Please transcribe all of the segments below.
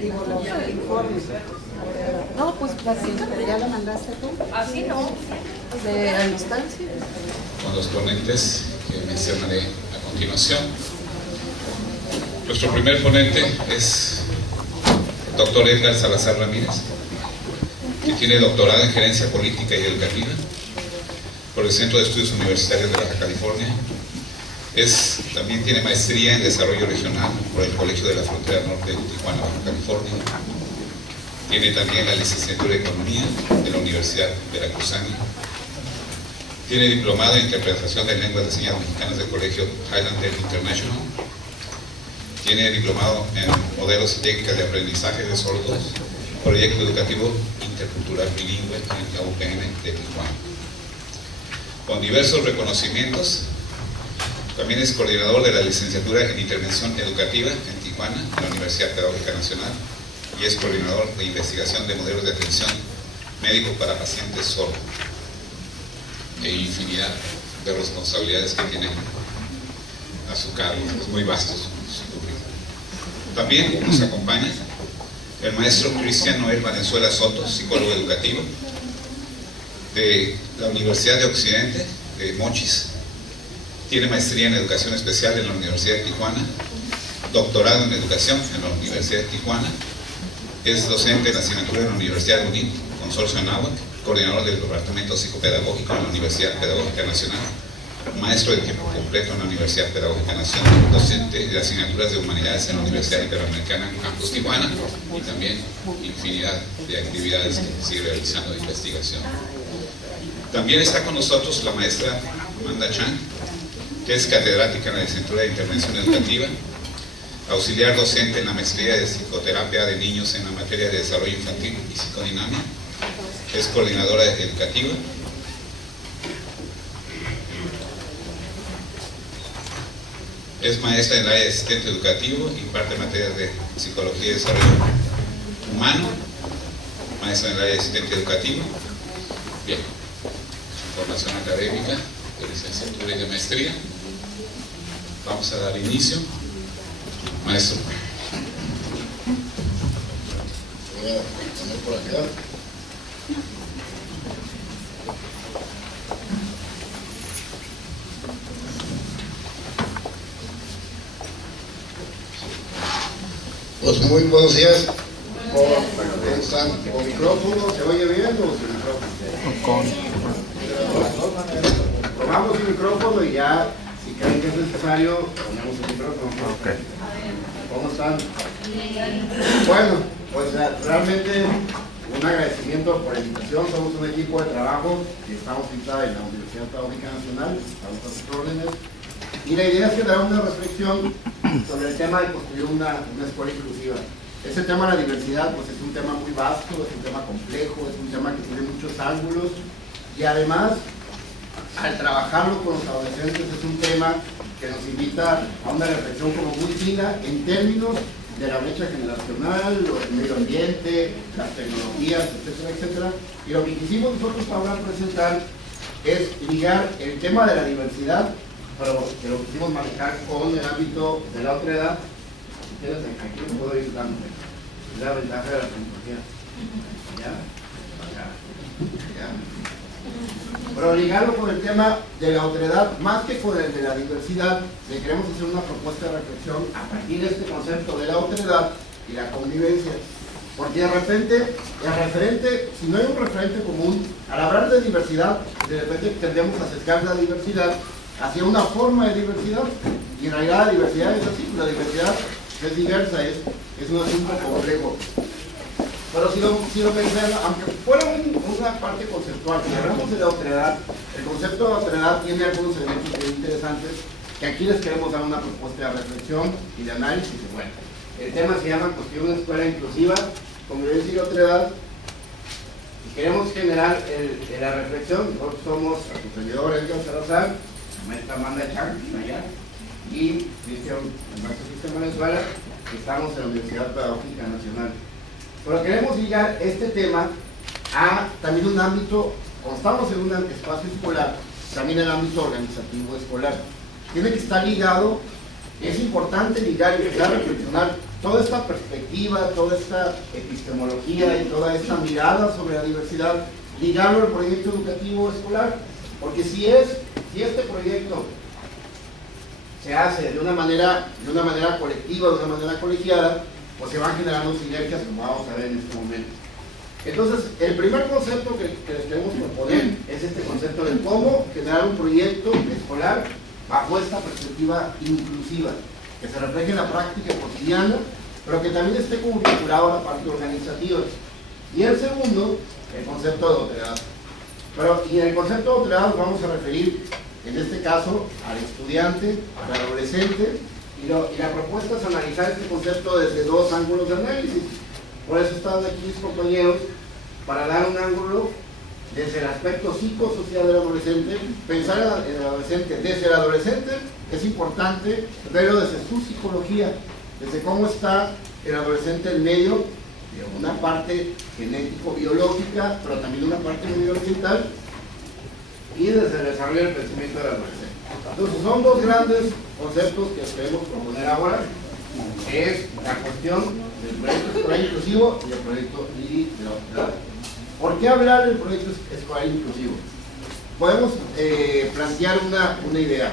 Digo, los informes. No, pues pero ya lo mandaste tú. Así no. De la instancia. Con los ponentes que mencionaré a continuación. Nuestro primer ponente es el doctor Edgar Salazar Ramírez, que tiene doctorado en Gerencia Política y Educativa por el Centro de Estudios Universitarios de Baja California. También tiene maestría en Desarrollo Regional por el Colegio de la Frontera Norte de Tijuana, Baja California. Tiene también la licenciatura en Economía de la Universidad Veracruzana. Tiene diplomado en Interpretación de Lenguas de Señas Mexicanas del Colegio Highlander International. Tiene diplomado en Modelos y Técnicas de Aprendizaje de Sordos, Proyecto Educativo Intercultural Bilingüe en la UPN de Tijuana. Con diversos reconocimientos, también es coordinador de la licenciatura en Intervención Educativa en Tijuana, en la Universidad Pedagógica Nacional, y es coordinador de investigación de modelos de atención médico para pacientes sordos. E infinidad de responsabilidades que tiene a su cargo, es muy vasto su currículum. También nos acompaña el maestro Cristian Noel Valenzuela Soto, psicólogo educativo de la Universidad de Occidente, de Mochis. Tiene maestría en Educación Especial en la Universidad de Tijuana, doctorado en Educación en la Universidad de Tijuana, es docente en la asignatura en la Universidad de UNIT, Consorcio Anáhuac, coordinador del Departamento Psicopedagógico en la Universidad Pedagógica Nacional, maestro de tiempo completo en la Universidad Pedagógica Nacional, docente de asignaturas de Humanidades en la Universidad Iberoamericana Campus Tijuana, y también infinidad de actividades que sigue realizando de investigación. También está con nosotros la maestra Amanda Chan, que es catedrática en la licenciatura de Intervención Educativa, auxiliar docente en la maestría de Psicoterapia de Niños en la materia de Desarrollo Infantil y Psicodinamia, es coordinadora educativa, es maestra en el área de asistente educativo, imparte materias de Psicología y Desarrollo Humano, maestra en el área de asistente educativo. Bien, formación académica de licenciatura y de maestría. Vamos a dar inicio. Maestro. Voy a poner por acá. Pues muy buenos días. ¿Con micrófono? ¿Se oye bien o sin micrófono? Probamos el micrófono y ya, si creen que es necesario, ponemos el micrófono. Okay. ¿Cómo están? Bueno, pues realmente un agradecimiento por la invitación. Somos un equipo de trabajo que estamos citados en la Universidad Pedagógica Nacional, estamos a sus órdenes, y la idea es que dar una reflexión sobre el tema de construir una escuela inclusiva. Este tema de la diversidad pues es un tema muy vasto, es un tema complejo, es un tema que tiene muchos ángulos, y además al trabajarlo con los adolescentes es un tema que nos invita a una reflexión como muy fina en términos de la brecha generacional, el medio ambiente, las tecnologías, etcétera, etcétera. Y lo que quisimos nosotros ahora presentar es ligar el tema de la diversidad, pero que lo quisimos manejar con el ámbito de la otra edad. Aquí lo puedo ir dando, es la ventaja de la tecnología. ¿Ya? Acá. ¿Ya? Pero ligarlo con el tema de la otredad, más que con el de la diversidad, le queremos hacer una propuesta de reflexión a partir de este concepto de la otredad y la convivencia. Porque de repente, el referente, si no hay un referente común, al hablar de diversidad, de repente tendemos a sesgar la diversidad hacia una forma de diversidad, y en realidad la diversidad es así, la diversidad es diversa, es un asunto complejo. Pero si lo pensamos, aunque fuera una parte conceptual, si hablamos de la otredad, el concepto de la otredad tiene algunos elementos muy interesantes que aquí les queremos dar una propuesta de reflexión y de análisis. Y bueno, el tema se llama construir una escuela inclusiva, convivencia y otredad, y queremos generar la reflexión. Nosotros somos a su servidor Edgar Salazar, la maestra Amanda Chan, allá, y el maestro Cristian Valenzuela, que estamos en la Universidad Pedagógica Nacional. Pero queremos ligar este tema a también un ámbito, como estamos en un espacio escolar, también el ámbito organizativo escolar. Tiene que estar ligado, es importante ligar y empezar a reflexionar toda esta perspectiva, toda esta epistemología y toda esta mirada sobre la diversidad, ligarlo al proyecto educativo escolar, porque si este proyecto se hace de una manera colectiva, de una manera colegiada, pues se van generando sinergias, como vamos a ver en este momento. Entonces, el primer concepto que les queremos proponer es este concepto de cómo generar un proyecto escolar bajo esta perspectiva inclusiva, que se refleje en la práctica cotidiana, pero que también esté como vinculado a la parte organizativa. Y el segundo, el concepto de otredad. Y en el concepto de otredad nos vamos a referir, en este caso, al estudiante, al adolescente, y la propuesta es analizar este concepto desde dos ángulos de análisis. Por eso están aquí mis compañeros, para dar un ángulo desde el aspecto psicosocial del adolescente. Pensar en el adolescente desde el adolescente es importante verlo desde su psicología, desde cómo está el adolescente en medio de una parte genético-biológica, pero también una parte medioambiental, y desde el desarrollo del pensamiento del adolescente. Entonces son dos grandes conceptos que queremos proponer ahora, que es la cuestión del proyecto escolar inclusivo y el proyecto de la otredad. ¿Por qué hablar del proyecto escolar inclusivo? Podemos plantear una idea.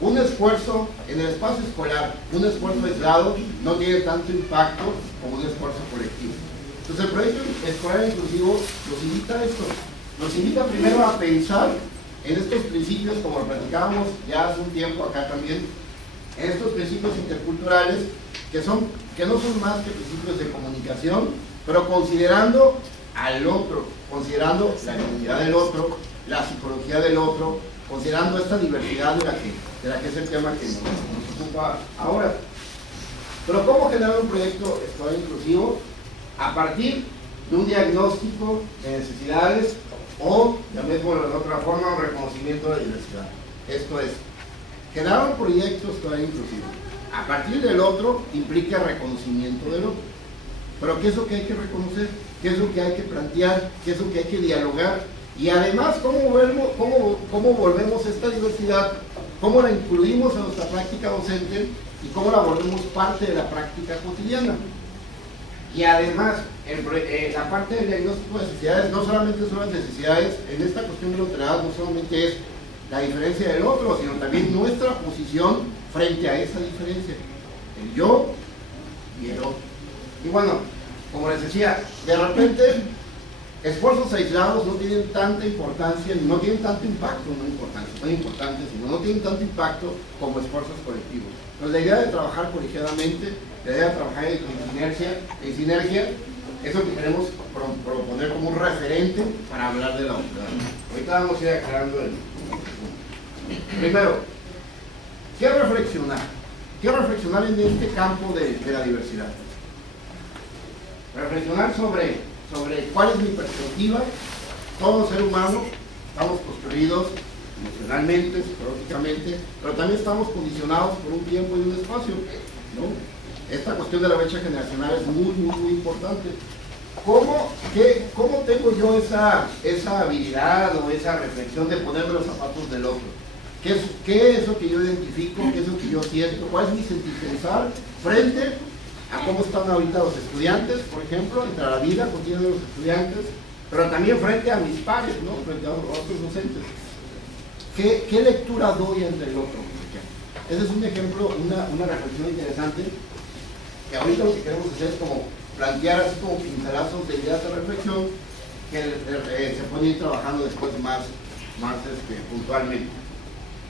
Un esfuerzo en el espacio escolar, un esfuerzo aislado, no tiene tanto impacto como un esfuerzo colectivo. Entonces el proyecto escolar inclusivo nos invita a esto. Nos invita primero a pensar en estos principios, como lo platicábamos ya hace un tiempo acá también, en estos principios interculturales que no son más que principios de comunicación, pero considerando al otro, considerando la identidad del otro, la psicología del otro, considerando esta diversidad de la que es el tema que nos ocupa ahora. Pero ¿cómo generar un proyecto escolar inclusivo? A partir de un diagnóstico de necesidades o, llamémoslo de otra forma, un reconocimiento de la diversidad. Esto es, generar un proyecto escolar inclusivo a partir del otro implica reconocimiento del otro. Pero ¿qué es lo que hay que reconocer? ¿Qué es lo que hay que plantear? ¿Qué es lo que hay que dialogar? Y además, ¿cómo volvemos esta diversidad? ¿Cómo la incluimos en nuestra práctica docente? ¿Y cómo la volvemos parte de la práctica cotidiana? Y además, la parte del diagnóstico de necesidades no solamente son las necesidades, en esta cuestión de la otredad no solamente es la diferencia del otro, sino también nuestra posición frente a esa diferencia, el yo y el otro. Y bueno, como les decía, de repente esfuerzos aislados no tienen tanta importancia, no tienen tanto impacto, son importantes, sino no tienen tanto impacto como esfuerzos colectivos. Entonces la idea de trabajar colegiadamente, la idea de trabajar en sinergia, es lo que queremos proponer como un referente para hablar de la otredad. Ahorita vamos a ir aclarando el primero, quiero reflexionar en este campo de la diversidad. Reflexionar sobre cuál es mi perspectiva. Todo ser humano estamos construidos emocionalmente, psicológicamente, pero también estamos condicionados por un tiempo y un espacio, ¿no? Esta cuestión de la brecha generacional es muy importante. ¿Cómo tengo yo esa habilidad o esa reflexión de ponerme los zapatos del otro? ¿Qué es lo que yo identifico? ¿Qué es lo que yo siento? ¿Cuál es mi sentir pensar frente a cómo están ahorita los estudiantes, por ejemplo, entre la vida continua de los estudiantes, pero también frente a mis pares, ¿no? Frente a otros docentes? ¿Qué lectura doy entre el otro? Ese es un ejemplo, una reflexión interesante, que ahorita lo que queremos hacer es como plantear así como pincelazos de ideas de reflexión que se pueden ir trabajando después más puntualmente.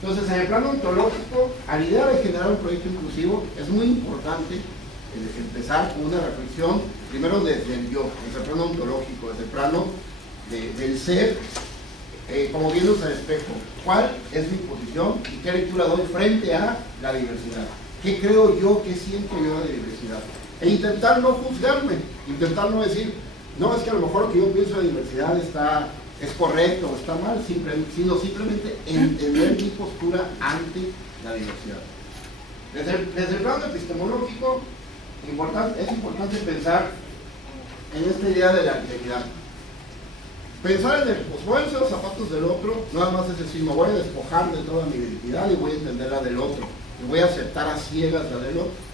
Entonces, en el plano ontológico, a la idea de generar un proyecto inclusivo, es muy importante empezar con una reflexión, primero desde el yo, desde el plano ontológico, desde el plano del ser, como viéndose al espejo. ¿Cuál es mi posición y qué lectura doy frente a la diversidad? ¿Qué creo yo, qué siento yo de diversidad? E intentar no juzgarme, intentar no decir, no, es que a lo mejor lo que yo pienso de diversidad es correcto o está mal, sino simplemente entender mi postura ante la diversidad. Desde el plano epistemológico, es importante pensar en esta idea de la alteridad. Pensar en pues voy a hacer los zapatos del otro, nada más es decir, me voy a despojar de toda mi identidad y voy a entender la del otro, y voy a aceptar a ciegas la del otro.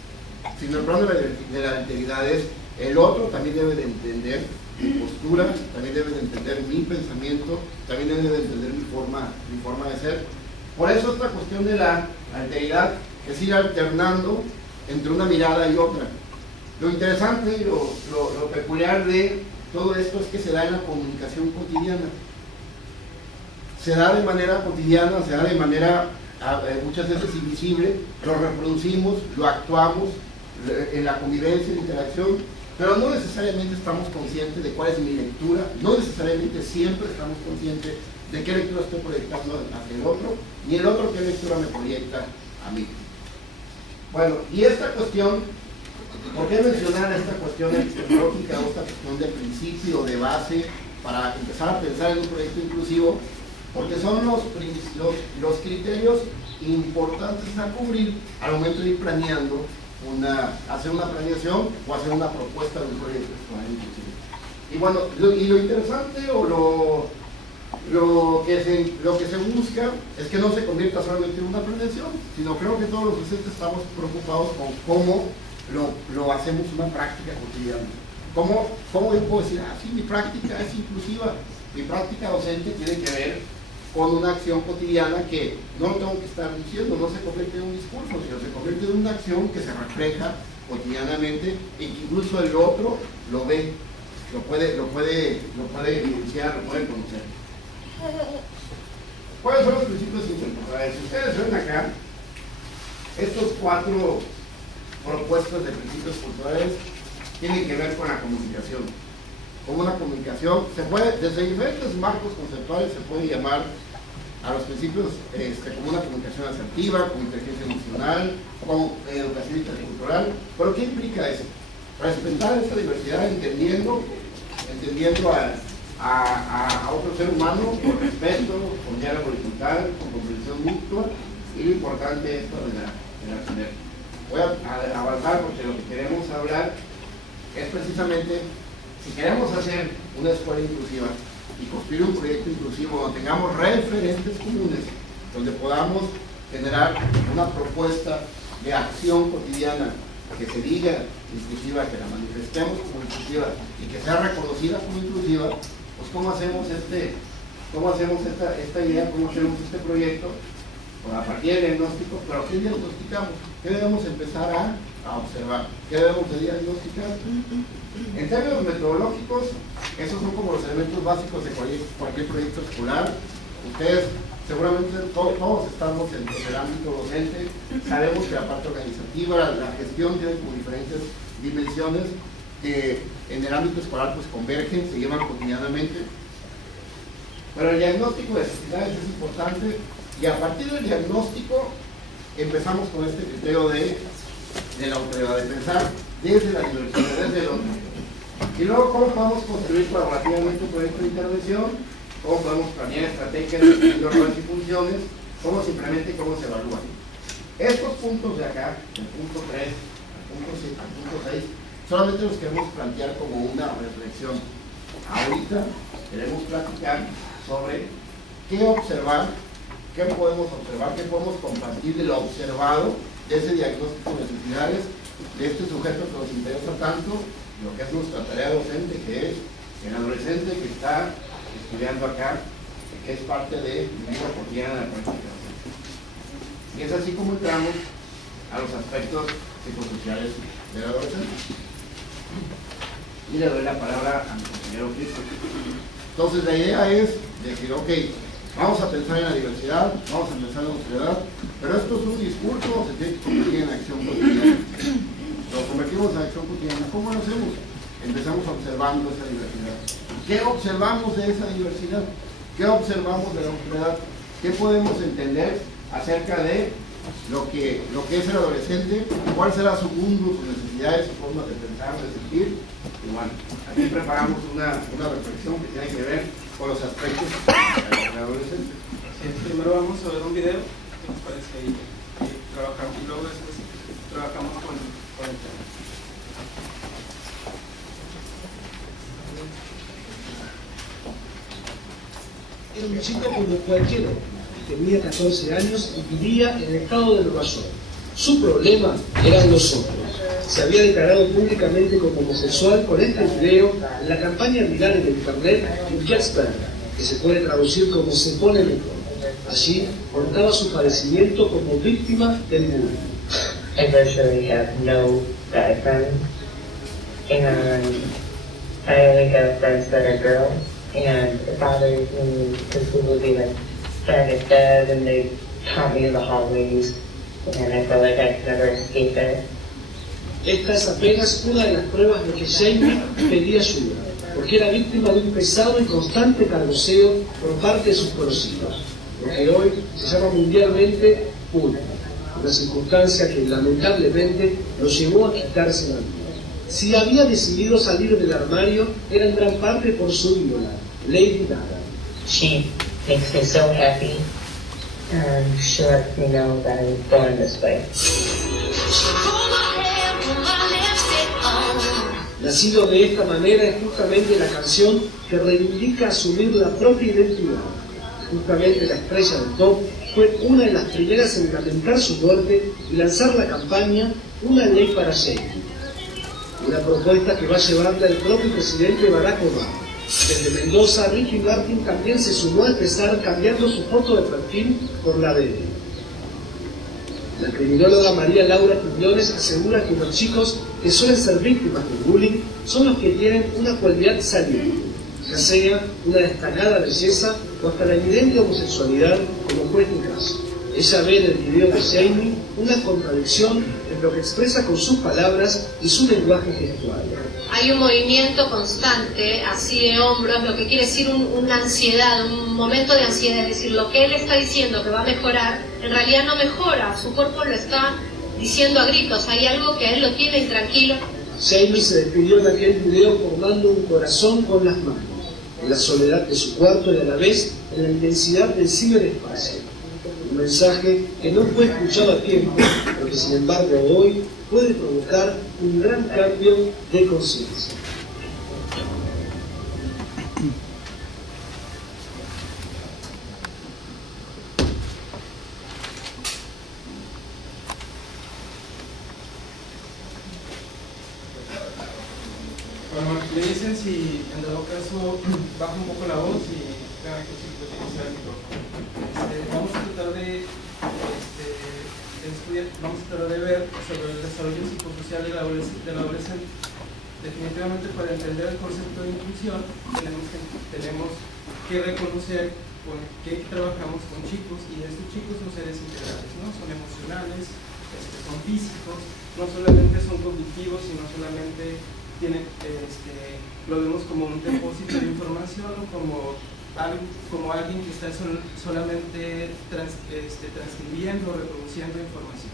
sino el plano de la alteridad es el otro también debe de entender mi postura, también debe de entender mi pensamiento, también debe de entender mi forma de ser. Por eso esta cuestión de la alteridad es ir alternando entre una mirada y otra. Lo interesante y lo peculiar de todo esto es que se da en la comunicación cotidiana. Se da de manera cotidiana, se da de manera muchas veces invisible, lo reproducimos, lo actuamos en la convivencia, en la interacción, pero no necesariamente estamos conscientes de cuál es mi lectura, no necesariamente siempre estamos conscientes de qué lectura estoy proyectando hacia el otro, ni el otro qué lectura me proyecta a mí. Bueno, y esta cuestión, ¿por qué mencionar esta cuestión epistemológica o esta cuestión de principio, de base, para empezar a pensar en un proyecto inclusivo? Porque son los criterios importantes a cubrir al momento de ir planeando, hacer una planeación o hacer una propuesta de un proyecto escolar inclusivo. Y bueno, lo interesante o lo que se busca es que no se convierta solamente en una planeación, sino creo que todos los docentes estamos preocupados con cómo lo hacemos una práctica cotidiana. ¿Cómo yo puedo decir, sí, mi práctica es inclusiva? Mi práctica docente tiene que ver con una acción cotidiana que no lo tengo que estar diciendo, no se convierte en un discurso, sino se convierte en una acción que se refleja cotidianamente y que incluso el otro lo ve, lo puede evidenciar, lo puede conocer. ¿Cuáles son los principios culturales? Si ustedes ven acá, estos 4 propuestas de principios culturales tienen que ver con la comunicación. Como una comunicación, se puede, desde diferentes marcos conceptuales se puede llamar a los principios como una comunicación asertiva, como inteligencia emocional, como educación intercultural. ¿Pero qué implica eso? Respetar esta diversidad entendiendo a otro ser humano con respeto, con diálogo horizontal, con comprensión mutua, y lo importante es esto de la sinergia. Voy a avanzar porque lo que queremos hablar es precisamente si queremos hacer una escuela inclusiva y construir un proyecto inclusivo donde tengamos referentes comunes, donde podamos generar una propuesta de acción cotidiana que se diga inclusiva, que la manifestemos como inclusiva y que sea reconocida como inclusiva, pues ¿cómo hacemos esta idea, cómo hacemos este proyecto? Pues a partir del diagnóstico, pero ¿qué diagnosticamos? ¿Qué debemos empezar a observar? ¿Qué debemos de diagnosticar? En términos metodológicos, esos son como los elementos básicos de cualquier proyecto escolar. Ustedes, seguramente todos estamos en el ámbito docente, sabemos que la parte organizativa, la gestión tiene como diferentes dimensiones que en el ámbito escolar pues convergen, se llevan cotidianamente. Pero el diagnóstico de necesidades es importante y a partir del diagnóstico empezamos con este criterio de la autoridad, de pensar desde la diversidad, desde el otro. Y luego, ¿cómo podemos construir colaborativamente un proyecto de intervención? ¿Cómo podemos planear estrategias, definiendo roles y funciones? ¿Cómo se implementa y cómo se evalúa? Estos puntos de acá, el punto 3, el punto 6, solamente los queremos plantear como una reflexión. Ahorita queremos platicar sobre qué observar, qué podemos observar, qué podemos compartir de lo observado, de ese diagnóstico de necesidades, de este sujeto que nos interesa tanto, lo que es nuestra tarea docente, que es el adolescente que está estudiando acá, que es parte de la vida cotidiana de la práctica docente. Y es así como entramos a los aspectos psicosociales del adolescente. Y le doy la palabra a mi compañero Cristo. Entonces la idea es decir, ok, vamos a pensar en la diversidad, vamos a pensar en la sociedad, pero esto es un discurso, se tiene que convertir en acción cotidiana. Lo convertimos en acción cotidiana. ¿Cómo lo hacemos? Empezamos observando esa diversidad. ¿Qué observamos de esa diversidad? ¿Qué observamos de la sociedad? ¿Qué podemos entender acerca de lo que es el adolescente? ¿Cuál será su mundo, sus necesidades, sus formas de pensar, de sentir? Y bueno, aquí preparamos una reflexión que tiene que ver con los aspectos del adolescente. Sí, primero vamos a ver un video, ¿qué nos parece ahí? Trabajamos y luego después trabajamos con el tema. Era un chico como cualquiera, tenía 14 años y vivía en el estado del Guasón. Su problema eran los otros. se había declarado públicamente como homosexual con este video en la campaña viral en internet Jasper, que se puede traducir como "se pone mejor". Allí contaba su padecimiento como víctima del bullying. I virtually have no guy friends, and I only have friends that are girls, and it bothers me because people be like, "Dad is dead," and they taunt me in the hallways, and I feel like I can never escape it. Esta es apenas una de las pruebas de que Jamie pedía ayuda, porque era víctima de un pesado y constante cargoseo por parte de sus conocidos, lo que hoy se llama mundialmente bullying, una circunstancia que lamentablemente lo llevó a quitarse la vida. Si había decidido salir del armario, era en gran parte por su ídola, Lady Gaga. She makes me so happy, and she lets me know that I was born this way. Nacido de esta manera es justamente la canción que reivindica asumir la propia identidad. Justamente la estrella del pop fue una de las primeras en lamentar su muerte y lanzar la campaña Una ley para Jamie, una propuesta que va a llevarle al propio presidente Barack Obama. Desde Mendoza, Ricky Martin también se sumó a empezar cambiando su foto de perfil por la de él. La criminóloga María Laura Quiñones asegura que los chicos que suelen ser víctimas del bullying son los que tienen una cualidad saliente, ya sea una destacada belleza o hasta la evidente homosexualidad, como fue este caso. Ella ve en el video de Jamie una contradicción en lo que expresa con sus palabras y su lenguaje gestual. Hay un movimiento constante, así de hombros, lo que quiere decir una ansiedad, un momento de ansiedad, es decir, lo que él está diciendo que va a mejorar, en realidad no mejora, su cuerpo lo está diciendo a gritos, hay algo que a él lo tiene intranquilo. Jamie se despidió en aquel video formando un corazón con las manos, en la soledad de su cuarto y a la vez en la intensidad del ciberespacio. Un mensaje que no fue escuchado a tiempo, pero que sin embargo hoy puede provocar un gran cambio de conciencia. Bueno, me dicen si en dado caso baja un poco la voz y tengan que utilizar el micrófono. Vamos a tratar de estudiar, vamos a tratar de ver sobre el desarrollo psicosocial del adolescente. Definitivamente, para entender el concepto de inclusión tenemos que reconocer que trabajamos con chicos, y estos chicos son seres integrales, ¿no? Son emocionales, son físicos, no solamente son cognitivos, sino solamente tienen, lo vemos como un depósito de información o como alguien que está solamente transcribiendo o reproduciendo información,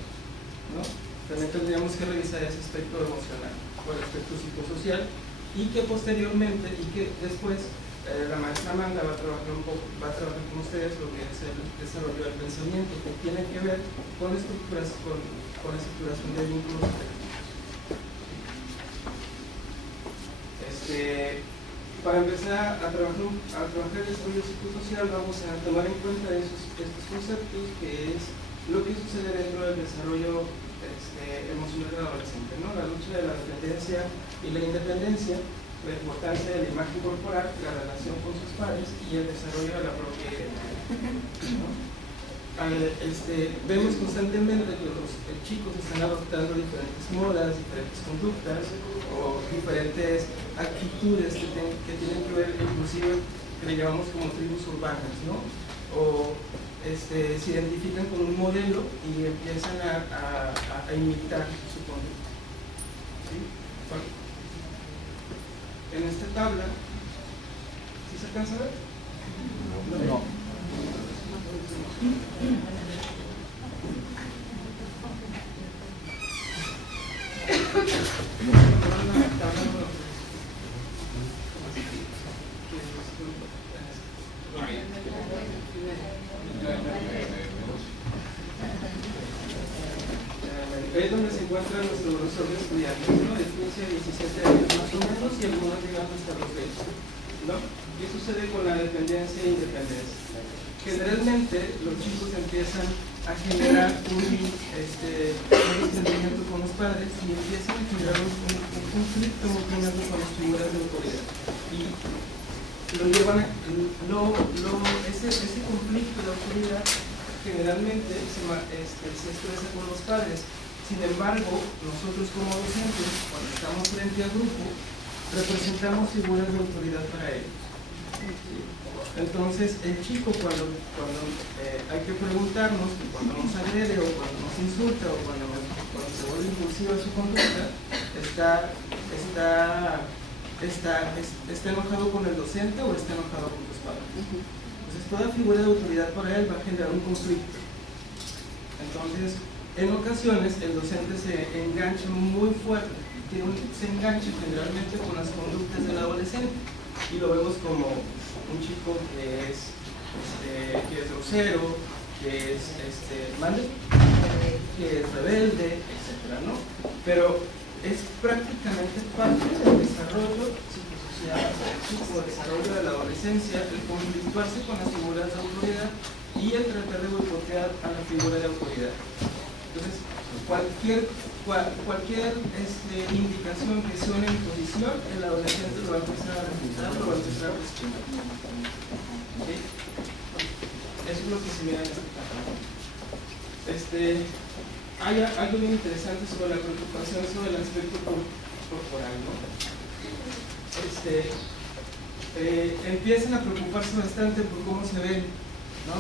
¿no? También tendríamos que revisar ese aspecto emocional o el aspecto psicosocial, y que posteriormente, y que después la maestra Amanda va a trabajar con ustedes lo que es el desarrollo del pensamiento, que tiene que ver con estructuración de vínculos. Para empezar a trabajar el desarrollo psicosocial, vamos a tomar en cuenta estos conceptos, que es lo que sucede dentro del desarrollo emocional del adolescente, ¿no? La lucha de la dependencia y la independencia, la importancia de la imagen corporal, la relación con sus pares y el desarrollo de la propia identidad, ¿no? Vemos constantemente que los chicos están adoptando diferentes modas, diferentes conductas o diferentes actitudes que tienen que ver, inclusive que le llamamos como tribus urbanas, ¿no? O se identifican con un modelo y empiezan a imitar su conducta, ¿sí? Bueno, en esta tabla, ¿sí se alcanza a ver? No. Es donde se encuentran nuestro grosor de estudiantes, ¿no? De 15 a 17 años más o menos, y algunos llegando hasta los 20, ¿no? ¿Qué sucede con la dependencia e independencia? Generalmente los chicos empiezan a generar un entendimiento con los padres y empiezan a generar un conflicto muy tremendo con las figuras de autoridad. Y lo llevan a, ese conflicto de autoridad generalmente se expresa con los padres. Sin embargo, nosotros como docentes, cuando estamos frente al grupo, representamos figuras de autoridad para ellos. Entonces, el chico cuando hay que preguntarnos, cuando nos agrede o cuando nos insulta o cuando se vuelve impulsiva su conducta, está enojado con el docente o está enojado con los padres. Entonces, toda figura de autoridad para él va a generar un conflicto. Entonces, en ocasiones el docente se engancha muy fuerte, se engancha generalmente con las conductas del adolescente y lo vemos como un chico que es grosero, que es rebelde, etcétera, ¿no? Pero es prácticamente parte del desarrollo psicosocial, del desarrollo de la adolescencia, el conflictuarse con las figuras de autoridad y el tratar de boicotear a la figura de autoridad. Entonces, cualquier indicación que sea una imposición, el adolescente lo va a empezar a refutar, lo va a empezar a cuestionar. ¿Sí? Eso es lo que se mira en este caso. Hay algo bien interesante sobre la preocupación sobre el aspecto corporal, ¿no? Empiezan a preocuparse bastante por cómo se ven, ¿no?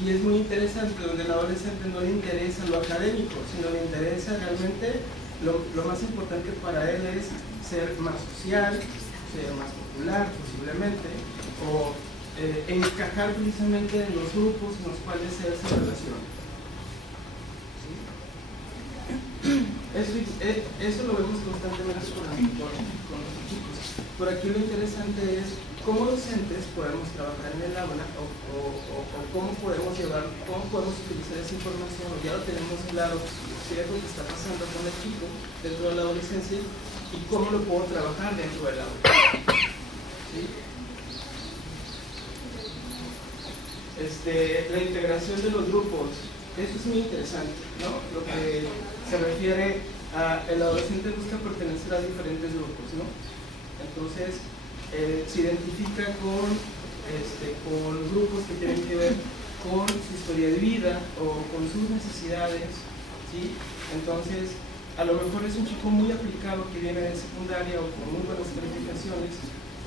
Y es muy interesante, donde el adolescente no le interesa lo académico, sino le interesa realmente lo más importante para él es ser más social, ser más popular posiblemente, o encajar precisamente en los grupos en los cuales él se relaciona. ¿Sí? Eso lo vemos constantemente con los chicos. Por aquí lo interesante es cómo docentes podemos trabajar en el aula o cómo podemos utilizar esa información, o ya lo tenemos claro, qué es lo que está pasando con el chico dentro de la adolescencia y cómo lo puedo trabajar dentro del aula. ¿Sí? La integración de los grupos, eso es muy interesante, ¿no? Lo que se refiere a el adolescente busca pertenecer a diferentes grupos, ¿no? Entonces, se identifica con grupos que tienen que ver con su historia de vida o con sus necesidades, ¿sí? Entonces, a lo mejor es un chico muy aplicado que viene de secundaria o con muy buenas calificaciones,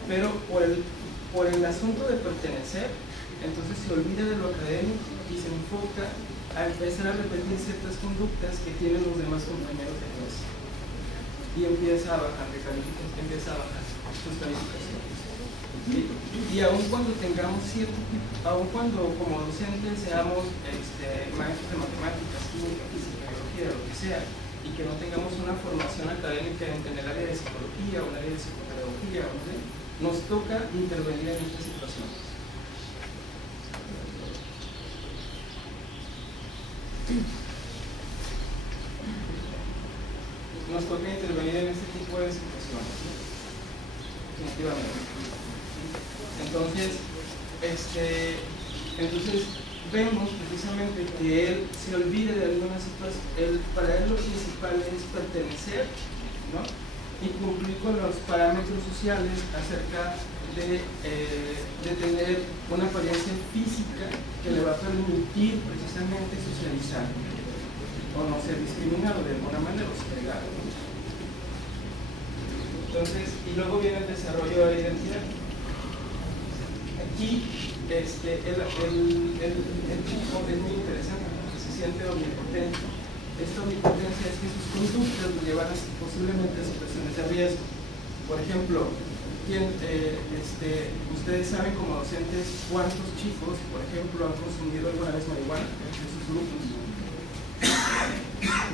pero por el asunto de pertenecer, entonces se olvida de lo académico y se enfoca a empezar a repetir ciertas conductas que tienen los demás compañeros de clase. Y empieza a bajar de calificación, empieza a bajar sus calificaciones. ¿Sí? Y aun cuando como docentes seamos maestros de matemáticas, química, física, biología, lo que sea, y que no tengamos una formación académica en el área de psicología o el área de psicopedagogía, ¿sí? Nos toca intervenir en estas situaciones. Nos toca intervenir en este tipo de situaciones, ¿no? Definitivamente. Entonces vemos precisamente que él se olvida de alguna situación. Para él lo principal es pertenecer, ¿no? Y cumplir con los parámetros sociales acerca de tener una apariencia física que le va a permitir precisamente socializar o no ser discriminado de alguna manera o segregado. Entonces, y luego viene el desarrollo de la identidad. Aquí el chico es muy interesante porque se siente omnipotente. Esta omnipotencia es que sus conductas lo llevan posiblemente a situaciones de riesgo. Por ejemplo, ustedes saben como docentes cuántos chicos, por ejemplo, han consumido alguna vez marihuana en sus grupos,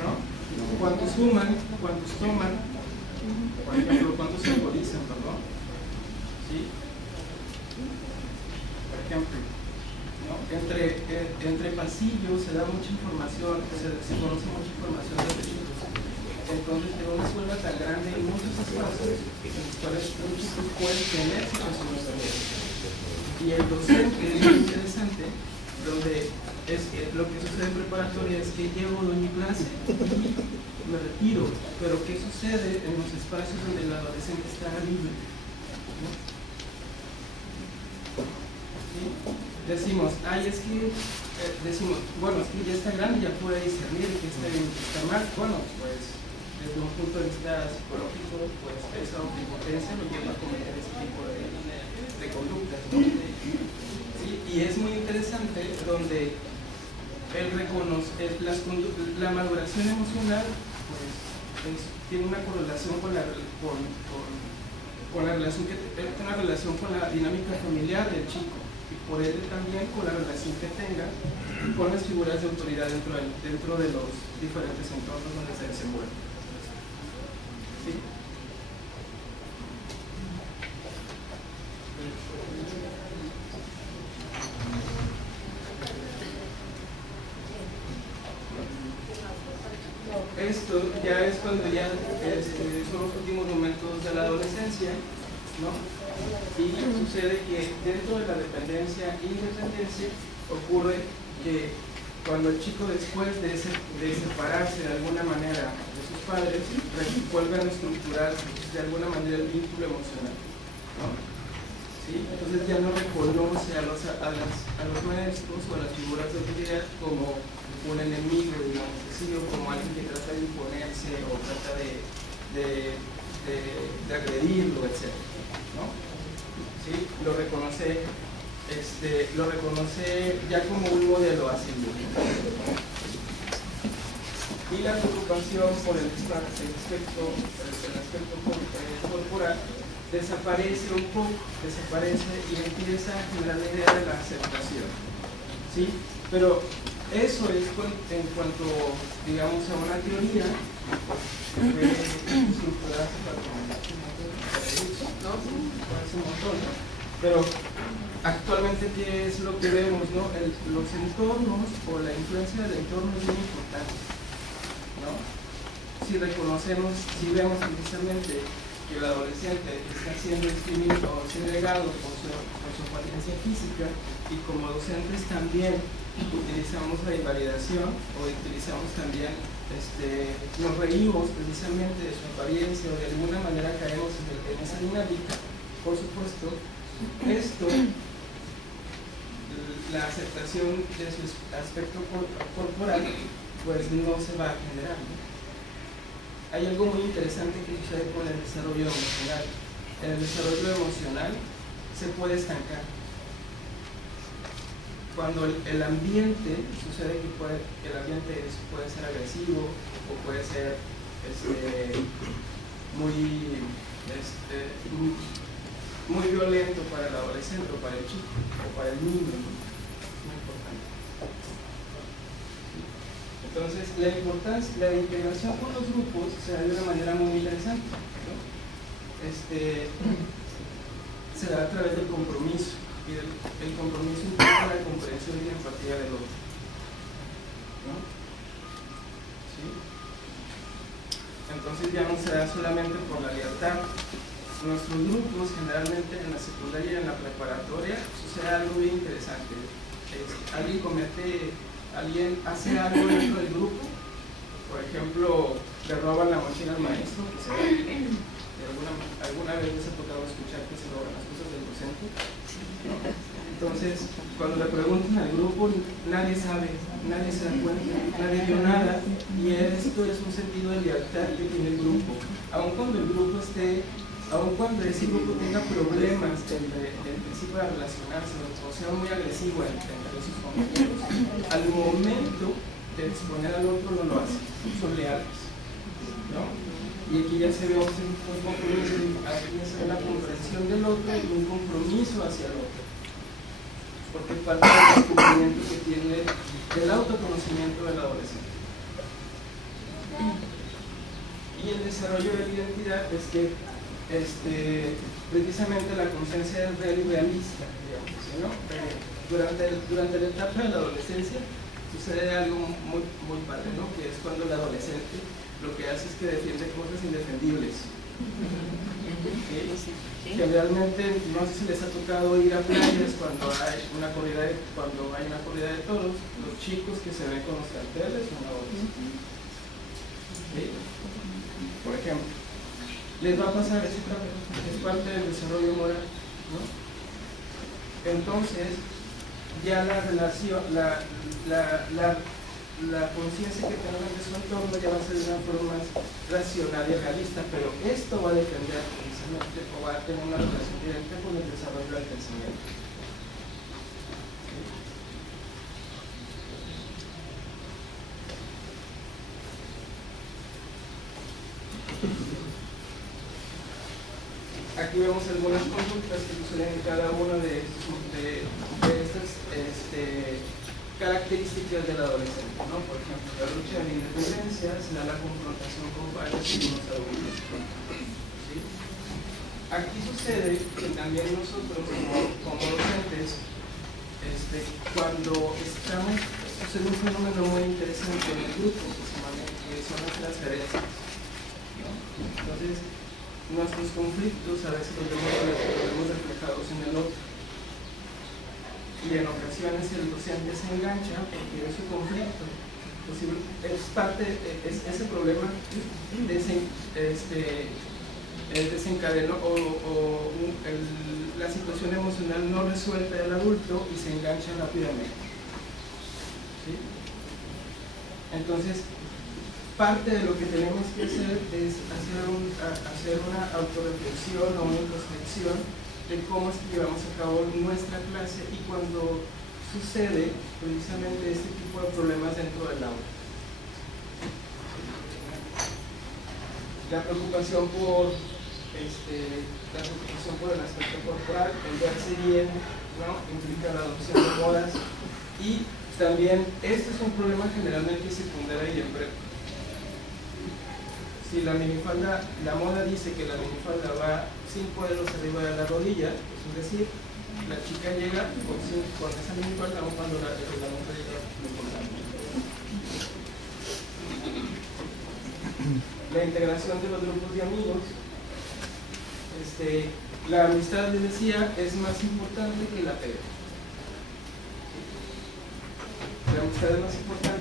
¿no? ¿Cuántos fuman? ¿Cuántos toman? Por ejemplo, ¿cuántos se alcoholizan, perdón? ¿Sí? Por ejemplo, ¿no? Entre pasillos se da mucha información, se conoce mucha información de los chicos. Entonces, en una escuela tan grande hay muchos espacios en los cuales los chicos pueden tener situaciones de riesgo. Y el docente, es muy interesante, donde lo que sucede en preparatoria es que llego de mi clase y me retiro, pero ¿qué sucede en los espacios donde el adolescente está libre? ¿No? ¿Sí? Decimos, bueno, es que ya está grande, ya puede discernir que está bien, que está mal. Bueno, pues desde un punto de vista psicológico, pues esa omnipotencia lo lleva a cometer ese tipo de conductas, ¿no? ¿Sí? Y es muy interesante donde él reconoce la maduración emocional, pues tiene una correlación con la relación una relación con la dinámica familiar del chico, y por ende también con la relación que tenga con las figuras de autoridad dentro de los diferentes entornos donde se desenvuelve. ¿Sí? Esto ya es cuando ya son los últimos momentos de la adolescencia, ¿no? Y sucede que dentro de la dependencia e independencia ocurre que cuando el chico, después de separarse de alguna manera de sus padres, vuelve a estructurar de alguna manera el vínculo emocional, ¿no? ¿Sí? Entonces ya no reconoce a los maestros o a las figuras de autoridad como un enemigo, digamos así, o como alguien que trata de imponerse o trata de agredirlo, etc., ¿no? ¿Sí? Lo reconoce ya como un modelo a seguir. Y la preocupación por el aspecto corporal desaparece un poco, y empieza a generar la idea de la aceptación, ¿sí? Pero eso es en cuanto, digamos, a una teoría pero actualmente, ¿qué es lo que vemos, no? Los entornos o la influencia del entorno es muy importante, ¿no? Si vemos precisamente que el adolescente está siendo discriminado o segregado por su apariencia física, y como docentes también utilizamos la invalidación o utilizamos también, nos reímos precisamente de su apariencia o de alguna manera caemos en esa dinámica, por supuesto, la aceptación de su aspecto corporal pues no se va a generar, ¿no? Hay algo muy interesante que sucede con el desarrollo emocional. En el desarrollo emocional se puede estancar. Cuando el ambiente, sucede que el ambiente puede ser agresivo o puede ser muy violento para el adolescente o para el chico o para el niño, ¿no? Muy importante. Entonces, la integración con los grupos se da de una manera muy interesante, ¿no? Se da a través del compromiso, y el compromiso implica la comprensión y la empatía del otro, ¿no? ¿Sí? Entonces ya no se da solamente por la lealtad. Nuestros grupos, generalmente en la secundaria y en la preparatoria, sucede algo bien interesante. Alguien hace algo dentro del grupo, por ejemplo, le roban la mochila al maestro, que se alguna vez les ha tocado escuchar que se roban las cosas del docente, ¿no? Entonces, cuando le preguntan al grupo, nadie sabe, nadie se da cuenta, nadie dio nada, y esto es un sentido de lealtad que tiene el grupo. Aun cuando ese grupo tenga problemas del principio de relacionarse, o sea muy agresivo entre sus compañeros, al momento de exponer al otro no lo hacen, son leales, ¿no? Y aquí ya se ve un compromiso, aquí ya se ve la comprensión del otro y un compromiso hacia el otro, porque falta el descubrimiento que tiene del autoconocimiento del adolescente. Y el desarrollo de la identidad es que precisamente la conciencia es real y realista, digamos, ¿no? Durante la etapa de la adolescencia sucede algo muy, muy padre, ¿no? Que es cuando el adolescente lo que hace es que defiende cosas indefendibles. ¿Sí? dice. ¿Sí? Generalmente, no sé si les ha tocado ir a playas cuando hay una corrida de toros, los chicos que se ven con los carteles son adolescentes. ¿Sí? Por ejemplo, les va a pasar, es parte del desarrollo moral, ¿no? Entonces, ya la relación, la conciencia que tenemos de su entorno ya va a ser de una forma más racional y realista, pero esto va a depender precisamente o va a tener una relación directa con el desarrollo del pensamiento. Aquí vemos algunas conductas que suceden en cada una de estas características del adolescente, ¿no? Por ejemplo, la lucha de la independencia, se da la confrontación con padres y unos adultos. ¿Sí? Aquí sucede que también nosotros, como docentes, cuando estamos, sucede un fenómeno muy interesante en el grupo, que son las transferencias, ¿no? Entonces, nuestros conflictos a veces los vemos reflejados en el otro. Y en ocasiones el docente se engancha porque es su conflicto. Es parte, ese problema desencadenó la situación emocional no resuelta del adulto y se engancha rápidamente. ¿Sí? Entonces, parte de lo que tenemos que hacer es hacer una autorreflexión o una introspección de cómo es que llevamos a cabo nuestra clase y cuando sucede precisamente este tipo de problemas dentro del aula. La preocupación por el aspecto corporal, el verse bien, ¿no? Implica la adopción de modas y también este es un problema generalmente secundario y en prepa. Si la minifalda, la moda dice que la minifalda va 5 dedos arriba de la rodilla, es decir, la chica llega con esa minifalda aun cuando la mujer llega por la. La integración de los grupos de amigos, la amistad, les decía, es más importante que la pega. La amistad es más importante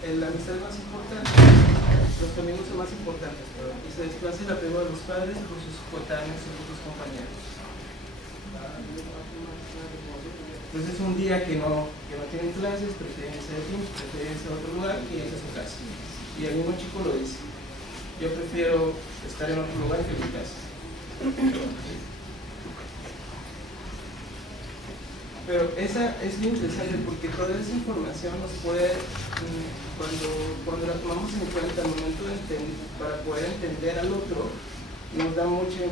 la amistad es más importante, los amigos son más importantes, y se desplaza el apego de los padres por sus coetáneos y por sus compañeros. Entonces un día que no tienen clases, prefieren irse a otro lugar y irse a su casa. Y el mismo chico lo dice: yo prefiero estar en otro lugar que en mi casa. Pero esa es lo interesante porque toda esa información nos puede, cuando la tomamos en cuenta al momento para poder entender al otro, nos da mucha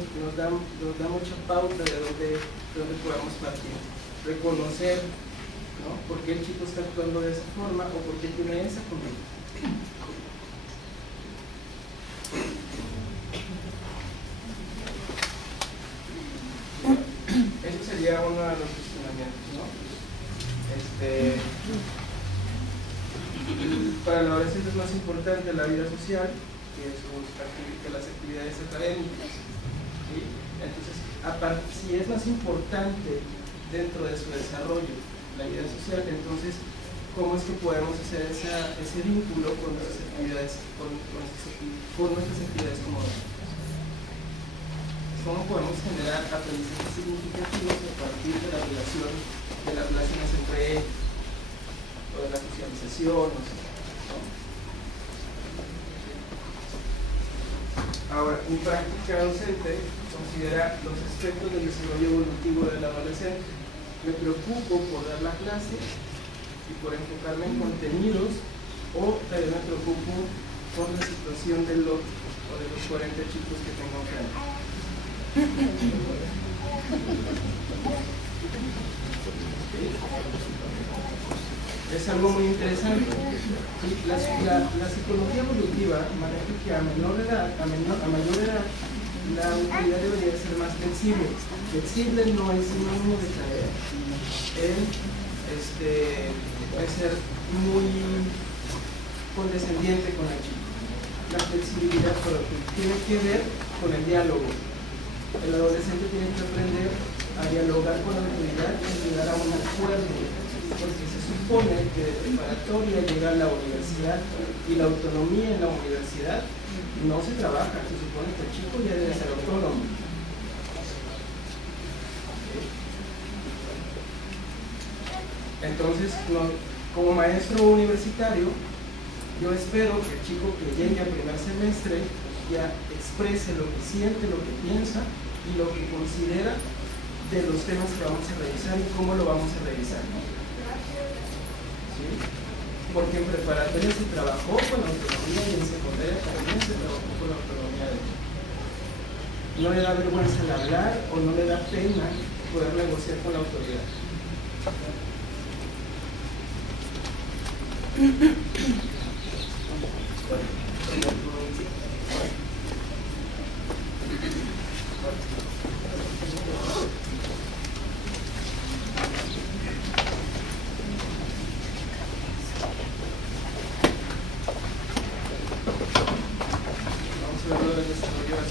pauta de dónde podemos partir. Reconocer, ¿no? por qué el chico está actuando de esa forma o por qué tiene esa conducta. Eso sería uno de los cuestionamientos, ¿no? Para el adolescente es más importante la vida social que las actividades académicas, ¿sí? Entonces, si es más importante dentro de su desarrollo la vida social, entonces ¿cómo es que podemos hacer ese vínculo con nuestras actividades con nuestras actividades como docentes? ¿Cómo podemos generar aprendizajes significativos a partir de las relaciones entre ellos, o de la socialización, ¿no? Ahora, mi práctica docente considera los aspectos del desarrollo evolutivo del adolescente. Me preocupo por dar la clase y por enfocarme en contenidos, o también me preocupo por la situación del otro o de los 40 chicos que tengo enfrente. Es algo muy interesante. La psicología evolutiva maneja que a mayor edad, la autoridad debería ser más flexible. Flexible no es sinónimo de caer. Puede ser muy condescendiente con el chico. La flexibilidad tiene que ver con el diálogo. El adolescente tiene que aprender a dialogar con la autoridad y llegar a un acuerdo, porque se supone que de preparatoria llega a la universidad y la autonomía en la universidad no se trabaja, se supone que el chico ya debe ser autónomo. Entonces, como maestro universitario, yo espero que el chico que llegue al primer semestre ya exprese lo que siente, lo que piensa y lo que considera de los temas que vamos a revisar y cómo lo vamos a revisar. ¿Sí? Porque en preparatoria se trabajó con la autonomía y en secundaria también se trabajó con la autonomía de no le da vergüenza el hablar o no le da pena poder negociar con la autoridad. Vamos a ver lo del desarrollo de las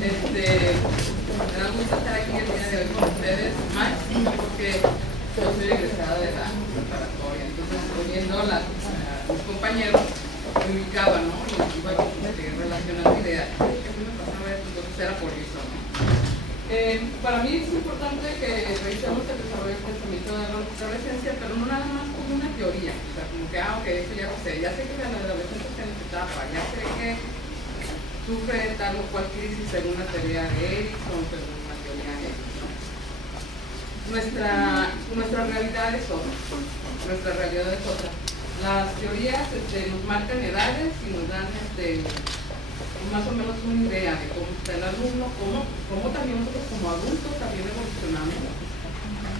Me da gusto estar aquí el día de hoy con ustedes, más porque yo soy egresada de la preparatoria, entonces viendo a mis compañeros me ubicaba, ¿no? Y iba relacionando ideas, que a mí me pasaba esto, entonces era por eso, ¿no? Para mí es importante que revisemos el desarrollo del pensamiento de la adolescencia, pero no nada más como una teoría, o sea, como que, ok, eso ya lo sé, ya sé que la adolescencia está en esta etapa, ya sé que sufre tal o cual crisis según la teoría de Erickson, según la teoría de Erickson. Nuestra realidad es otra. Nuestra realidad es otra. Las teorías nos marcan edades y nos dan más o menos una idea de cómo está el alumno, cómo también nosotros como adultos también evolucionamos,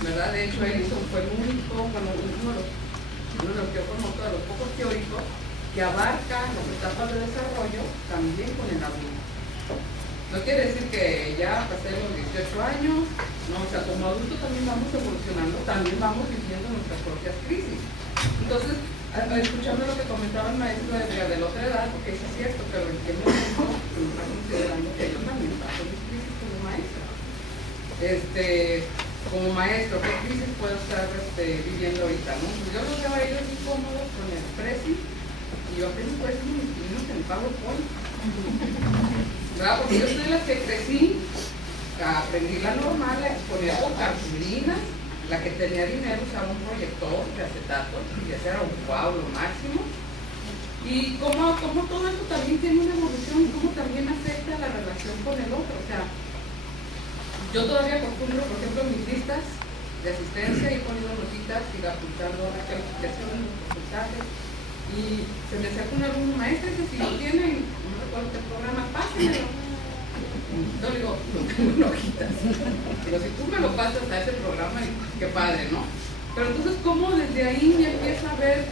¿verdad? De hecho, Erickson fue el único, uno de los que conozco, de los pocos teóricos que abarca las etapas de desarrollo también con el adulto. No quiere decir que ya pasé los 18 años, no, o sea, como adultos también vamos evolucionando, también vamos viviendo nuestras propias crisis. Entonces, escuchando lo que comentaba el maestro de la otra edad, porque eso es cierto, pero en qué momento se está considerando que ellos también pasan mis crisis como maestro. Como maestro, ¿qué crisis puedo estar viviendo ahorita? ¿No? Yo los veo a ellos incómodos con el precio. Y yo apenas por eso mis niños en PowerPoint, ¿verdad? Porque yo soy la que crecí, aprendí la normal, a exponer con cartulinas, la que tenía dinero usaba un proyector de acetato, y ese era un wow, lo máximo. Y cómo todo esto también tiene una evolución, cómo también afecta la relación con el otro. O sea, yo todavía acostumbro, por ejemplo, mis listas de asistencia, y poniendo notitas y apuntando las calificaciones, los porcentajes. Y se me acerca un alumno, maestro, si lo tienen, no recuerdo qué programa, pásenmelo. Yo le digo, no tengo en hojitas. Pero si tú me lo pasas a ese programa, qué padre, ¿no? Pero entonces, ¿cómo desde ahí ya empieza a ver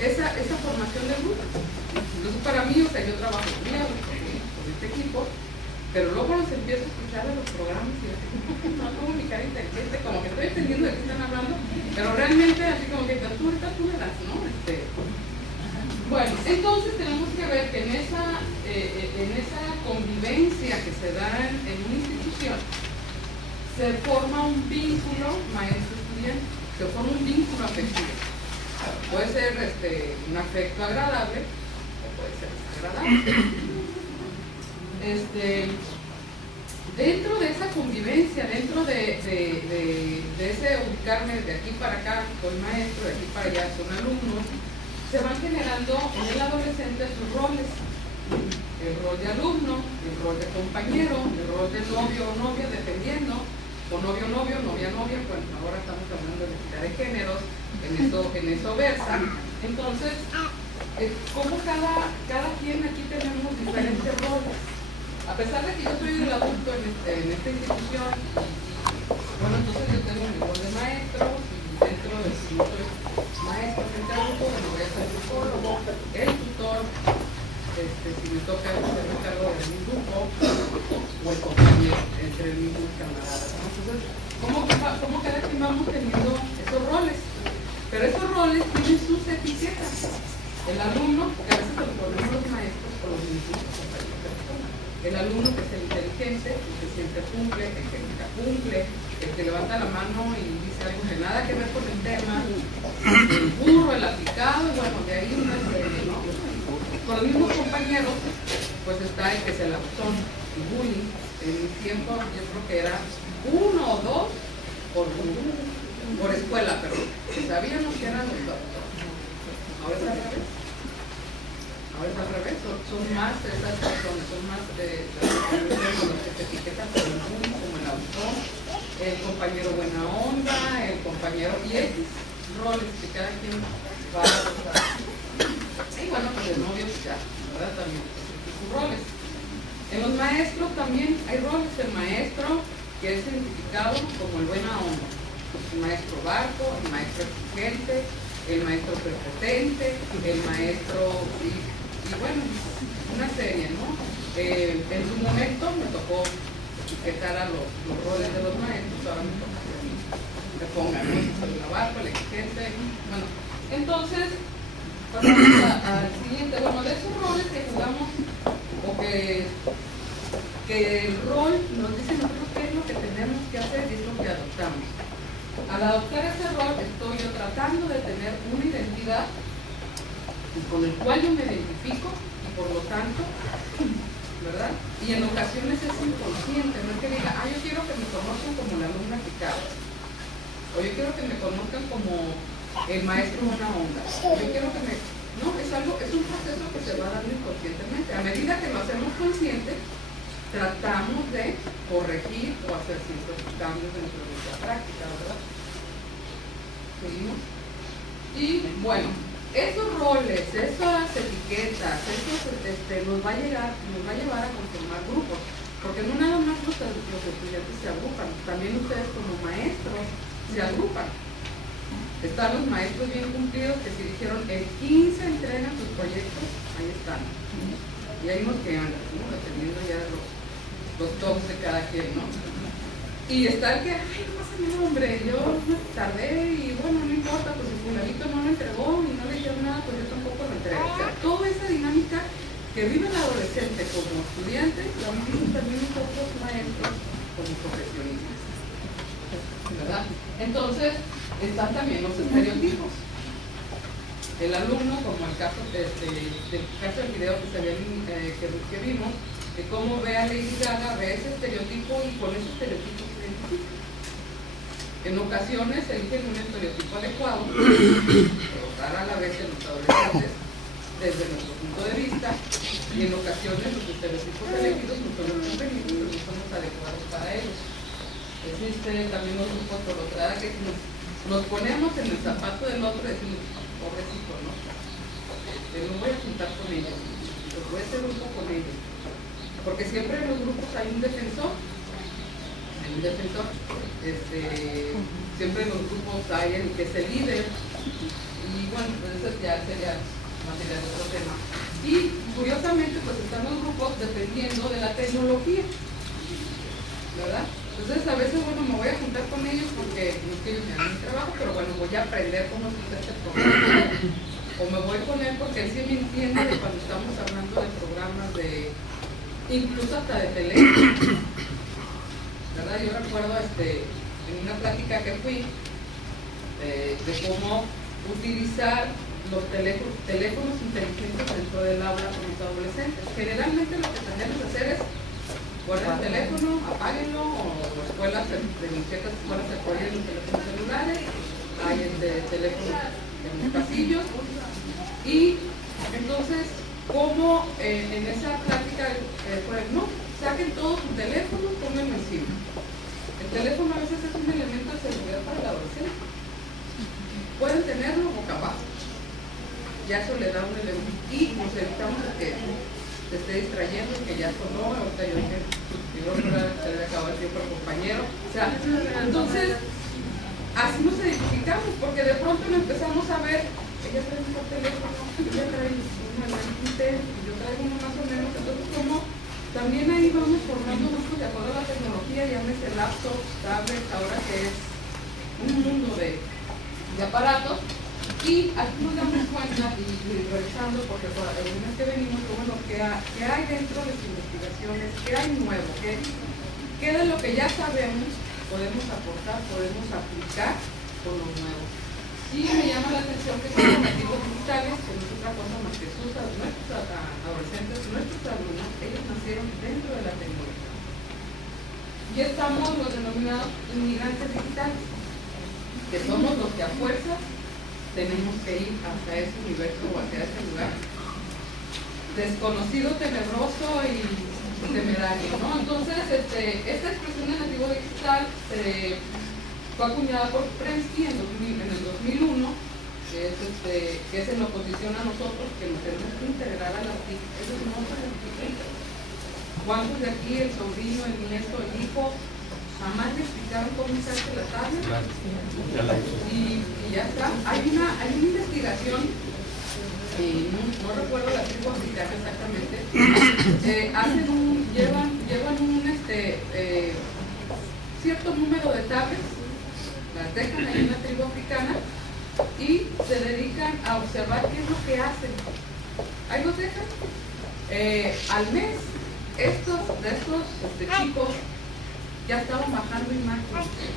esa formación del grupo? Entonces, para mí, o sea, yo trabajo con este equipo, pero luego los empiezo a escuchar en los programas y no como mi cara inteligente, como que estoy entendiendo de qué están hablando, pero realmente así como que tú me das, ¿no? Bueno, entonces tenemos que ver que en esa convivencia que se da en una institución se forma un vínculo maestro-estudiante, se forma un vínculo afectivo. Puede ser un afecto agradable o puede ser desagradable. Dentro de esa convivencia, dentro de ese ubicarme de aquí para acá, soy maestro, de aquí para allá son alumnos, se van generando en el adolescente sus roles. El rol de alumno, el rol de compañero, el rol de novio o novia, dependiendo, o novio, novia, pues ahora estamos hablando de equidad de géneros, en eso versa. Entonces, como cada quien aquí tenemos diferentes roles. A pesar de que yo soy el adulto en esta institución, bueno, entonces yo tengo mi rol de maestro, y dentro del grupo de maestro en el grupo, bueno, voy a ser el psicólogo, el tutor, si me toca hacerme cargo de mi grupo, o el compañero entre mis camaradas, ¿no? Entonces, ¿cómo quien vamos teniendo esos roles. Pero esos roles tienen sus etiquetas. El alumno, que a veces se lo ponemos los maestros o los mismos compañeros. El alumno que es el inteligente, el que siempre cumple, el que nunca cumple, el que levanta la mano y dice algo que nada que ver con el tema, el burro, el aplicado, y bueno, de ahí una serie, ¿no? Con los mismos compañeros, pues está el que se la abusó, el bullying. En mi tiempo yo creo que era 1 o 2 por escuela, pero sabíamos que eran los dos. Ahora es al revés. Ahora es al revés. Son más esas personas, son más de los que se etiquetan como el bullying, como el abusón, el compañero buena onda, el compañero y X roles que cada quien va a usar. Y bueno, pues el novio ya, ¿verdad? También sus roles. En los maestros también hay roles. El maestro que es identificado como el buena onda, el maestro barco, el maestro exigente, el maestro prepotente, el maestro y bueno, una serie, ¿no? En su momento me tocó etiquetar a los roles de los maestros, ahora me toca que me pongan, ¿no? El barco, el exigente, bueno, entonces pasamos al siguiente. Bueno, de esos roles que jugamos o que el rol nos dice nosotros qué es lo que tenemos que hacer y es lo que adoptamos. Al adoptar ese rol estoy yo tratando de tener una identidad con el cual yo me identifico y por lo tanto, ¿verdad? Y en ocasiones es inconsciente, no es que diga, yo quiero que me conozcan como la alumna que cabe, o yo quiero que me conozcan como el maestro buena onda, o yo quiero que me... No, es un proceso que se va dando inconscientemente. A medida que lo hacemos consciente, tratamos de corregir o hacer ciertos cambios dentro de nuestra práctica, ¿verdad? Seguimos. Y bueno, esos roles, esas etiquetas, nos va a llevar a conformar grupos, porque no nada más los estudiantes se agrupan, también ustedes como maestros se agrupan. Están los maestros bien cumplidos que si dijeron el 15 entregan sus proyectos, ahí están. Y hay unos que andan, ¿no? Dependiendo ya de los tops de cada quien, ¿no? Y está el que, no pasa nada, hombre, yo me tardé y bueno, no importa, pues el fulanito no lo entregó y no le dijeron nada, pues yo tampoco lo entregué. O sea, toda esa dinámica que vive el adolescente como estudiante, la vivimos también nosotros maestros como profesionistas, ¿verdad? Entonces, están también los estereotipos. El alumno, como el caso del video que vimos, de cómo ve a Lady Gaga, ve ese estereotipo y con ese estereotipo se identifica. En ocasiones eligen un estereotipo adecuado, pero rara a la vez en los adolescentes, desde nuestro punto de vista, y en ocasiones los estereotipos elegidos no son los convenientes, no son los adecuados para ellos. Existen también los grupos por otra edad que nos ponemos en el zapato del otro y decimos, pobrecito, ¿no? Me voy a juntar con ellos, pues voy a hacer grupo con ellos. Porque siempre en los grupos hay un defensor. Siempre en los grupos hay el que es el líder. Y bueno, pues eso ya sería material de otro tema. Y curiosamente, pues están los grupos dependiendo de la tecnología, ¿verdad? Entonces a veces, bueno, me voy a juntar con ellos porque no es que ellos me hagan mi trabajo, pero bueno, voy a aprender cómo se usa este programa. O me voy con él porque él sí me entiende de cuando estamos hablando de programas incluso hasta de teléfono, ¿verdad? Yo recuerdo en una plática que fui de cómo utilizar los teléfonos inteligentes dentro del aula con los adolescentes. Generalmente lo que tendemos que hacer es guardar el teléfono, apáguenlo, o en ciertas escuelas se prohíben los teléfonos celulares, hay teléfonos en los pasillos, y entonces, como en esa plática, no, saquen todos sus teléfonos, pónganlo encima. El teléfono a veces es un elemento de seguridad para el adolescente. Pueden tenerlo boca abajo, ya eso le da un elemento, y nos evitamos que se esté distrayendo, que ya sonó, ahorita yo dije, se le acabó el tiempo al compañero. O sea, entonces, así nos identificamos, porque de pronto nos empezamos a ver, ella trae un teléfono, ella trae una Intel, yo traigo uno más o menos, entonces como también ahí vamos formando grupos de acuerdo a la tecnología, llámese laptop, tablet, ahora que es aparatos. Y aquí nos damos cuenta, y revisando, porque por el mes que venimos, bueno, ¿qué hay dentro de las investigaciones? ¿Qué hay nuevo? ¿Qué de lo que ya sabemos podemos aportar, podemos aplicar con lo nuevo? Y me llama la atención que son nativos digitales, que no es otra cosa más que sus nuestros adolescentes, nuestros alumnos, ellos nacieron dentro de la tecnología. Y estamos los denominados inmigrantes digitales, que somos los que a fuerza tenemos que ir hacia ese universo o hacia ese lugar desconocido, tenebroso y temerario, ¿no? Entonces, esta expresión de nativo digital fue acuñada por Prensky en el 2001, que es en oposición a nosotros, que nos tenemos que integrar a las TIC. Eso no se explica. ¿Cuántos de aquí, el sobrino, el nieto, el hijo, jamás le explicaron cómo usarse la tablet? Y ya está. Hay una investigación, no recuerdo la tribu africana exactamente, llevan un cierto número de tablets, las dejan ahí en la tribu africana y se dedican a observar qué es lo que hacen. Ahí los dejan. Al mes, estos chicos ya estaban bajando imágenes,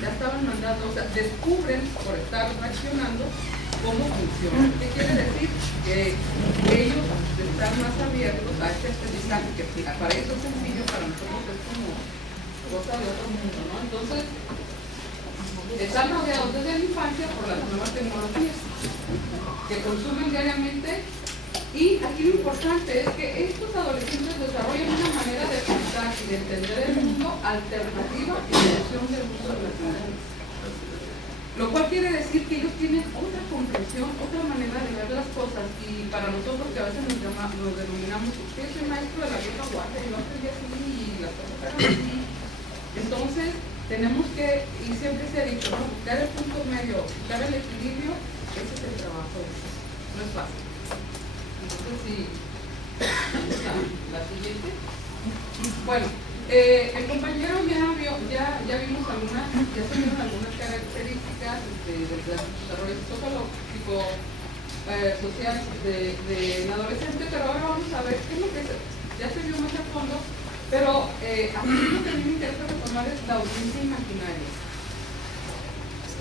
ya estaban mandando, o sea, descubren por estar reaccionando cómo funciona. ¿Qué quiere decir? Que ellos están más abiertos a este aprendizaje, que para ellos es sencillo, para nosotros es como cosa de otro mundo, ¿no? Entonces, están rodeados desde la infancia por las nuevas tecnologías que consumen diariamente. Y aquí lo importante es que estos adolescentes desarrollan una manera de pensar y de entender el mundo alternativa en función del uso de las tecnologías. Lo cual quiere decir que ellos tienen otra comprensión, otra manera de ver las cosas. Y para nosotros, que a veces nos denominamos, usted es el maestro de la vieja guardia, yo aprendí así y las cosas eran así. Entonces, tenemos que, y siempre se ha dicho, ¿no? Buscar el punto medio, buscar el equilibrio, ese es el trabajo de ellos. No es fácil. Entonces, sí, la siguiente. Bueno, el compañero ya vimos algunas, ya se vieron algunas características del desarrollo sociológico social del adolescente, pero ahora vamos a ver qué es lo que ya se vio más a fondo, pero a mí lo que a mí me interesa retomar es la audiencia imaginaria.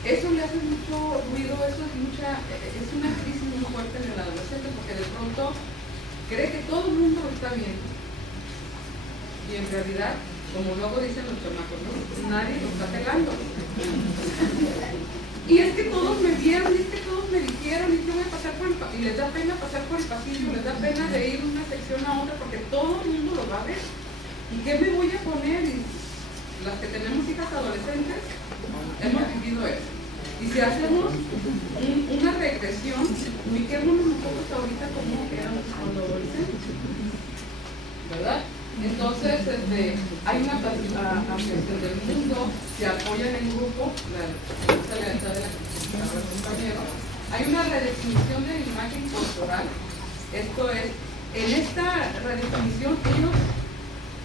Eso le hace mucho ruido, eso es una crisis muy fuerte en el adolescente, porque de pronto cree que todo el mundo lo está viendo. Y en realidad, como luego dicen los chamacos, ¿no? Nadie lo está pelando. Y es que todos me vieron, y es que todos me dijeron, y yo voy a pasar por el pasillo, y les da pena pasar por el pasillo, les da pena de ir de una sección a otra, porque todo el mundo lo va a ver. ¿Y qué me voy a poner? Y las que tenemos hijas adolescentes, hemos vivido eso. Y si hacemos una regresión, ubiquémonos un poco ahorita como éramos cuando adolescentes, ¿verdad? Entonces, hay una ampliación del mundo, se apoyan en grupo, la lealtad de la compañera. Hay una redefinición de la imagen corporal. Esto es, en esta redefinición, ellos,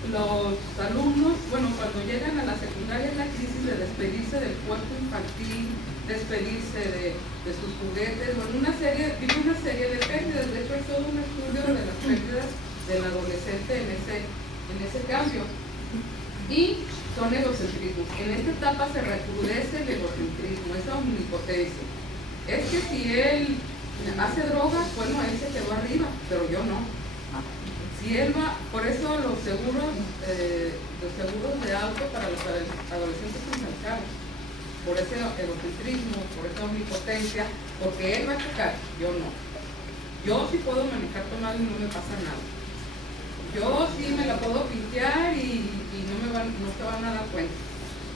los alumnos, bueno, cuando llegan a la secundaria es la crisis de despedirse del cuerpo infantil, despedirse de sus juguetes, bueno, una serie de pérdidas. De hecho, hay todo un estudio de las pérdidas del adolescente en ese cambio. Y son egocentrismos. En esta etapa se recrudece el egocentrismo, esa omnipotencia. Es que si él hace drogas, bueno, él se quedó arriba, pero yo no. Si él va, por eso los seguros de auto para los adolescentes son tan caros, por ese egocentrismo, por esa omnipotencia, porque él va a chocar, yo no. Yo sí puedo manejar tomado y no me pasa nada. Yo sí me la puedo pintear y no se van a dar cuenta.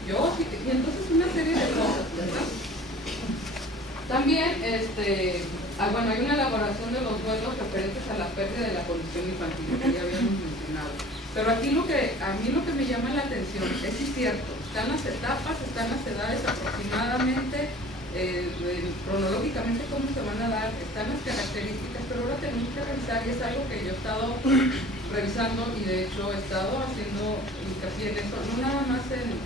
Yo sí, y entonces una serie de cosas, ¿verdad? También, bueno, hay una elaboración de los duelos referentes a la pérdida de la condición infantil, que ya habíamos mencionado. Pero aquí a mí lo que me llama la atención es si es cierto, están las etapas, están las edades aproximadamente, cronológicamente cómo se van a dar, están las características, pero ahora tenemos que revisar, y es algo que yo he estado revisando y de hecho he estado haciendo hincapié en eso, no nada más en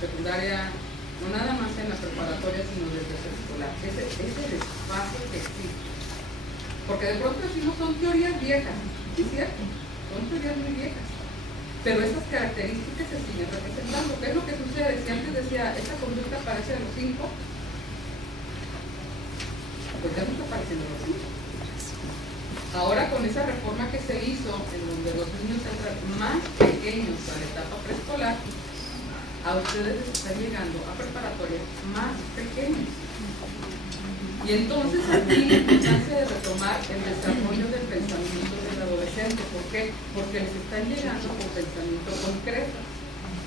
secundaria no nada más en la preparatoria, sino desde preescolar, ese espacio que existe. Porque de pronto decimos son teorías viejas, sí es cierto, son teorías muy viejas, pero esas características se siguen representando. ¿Qué es lo que sucede? Si antes decía, esta conducta aparece a los 5, pues ya no está apareciendo a los 5. Ahora con esa reforma que se hizo, en donde los niños entran más pequeños a la etapa preescolar, a ustedes les están llegando a preparatorias más pequeños. Y entonces aquí la importancia de retomar el desarrollo del pensamiento del adolescente. ¿Por qué? Porque les están llegando con pensamiento concreto.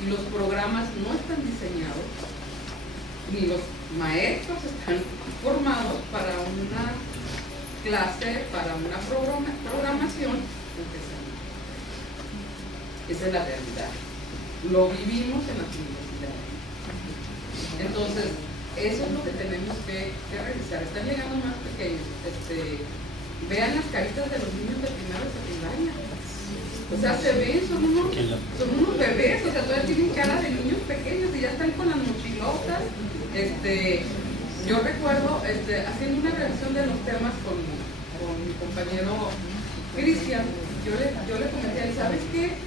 Y los programas no están diseñados, ni los maestros están formados para una clase, para una programación en pensamiento. Esa es la realidad. Lo vivimos en las universidades. Entonces, eso es lo que tenemos que revisar. Están llegando más pequeños. Vean las caritas de los niños de primero y secundaria. O sea, se ven, son unos bebés, o sea, todavía tienen cara de niños pequeños y ya están con las mochilotas. Yo recuerdo haciendo una revisión de los temas con mi compañero Cristian, yo le comenté, ¿sabes qué?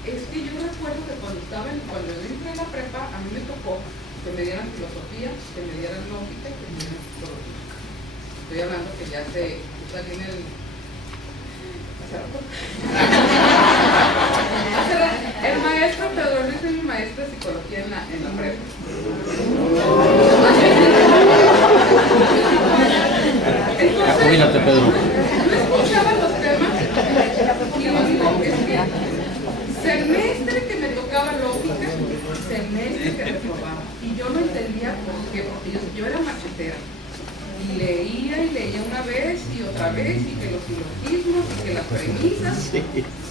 Es que yo recuerdo que cuando yo entré a la prepa, a mí me tocó que me dieran filosofía, que me dieran lógica y que me dieran psicología. Estoy hablando que ya salí en el... El maestro Pedro Luis es mi maestro de psicología en la prepa. Entonces, Pedro. Yo escuchaba los temas y lo único es que semestre que me tocaba lógica, semestre que reprobaba. Y yo no entendía por qué, porque yo era machetera. Y leía una vez y otra vez, y que los silogismos, y que las premisas,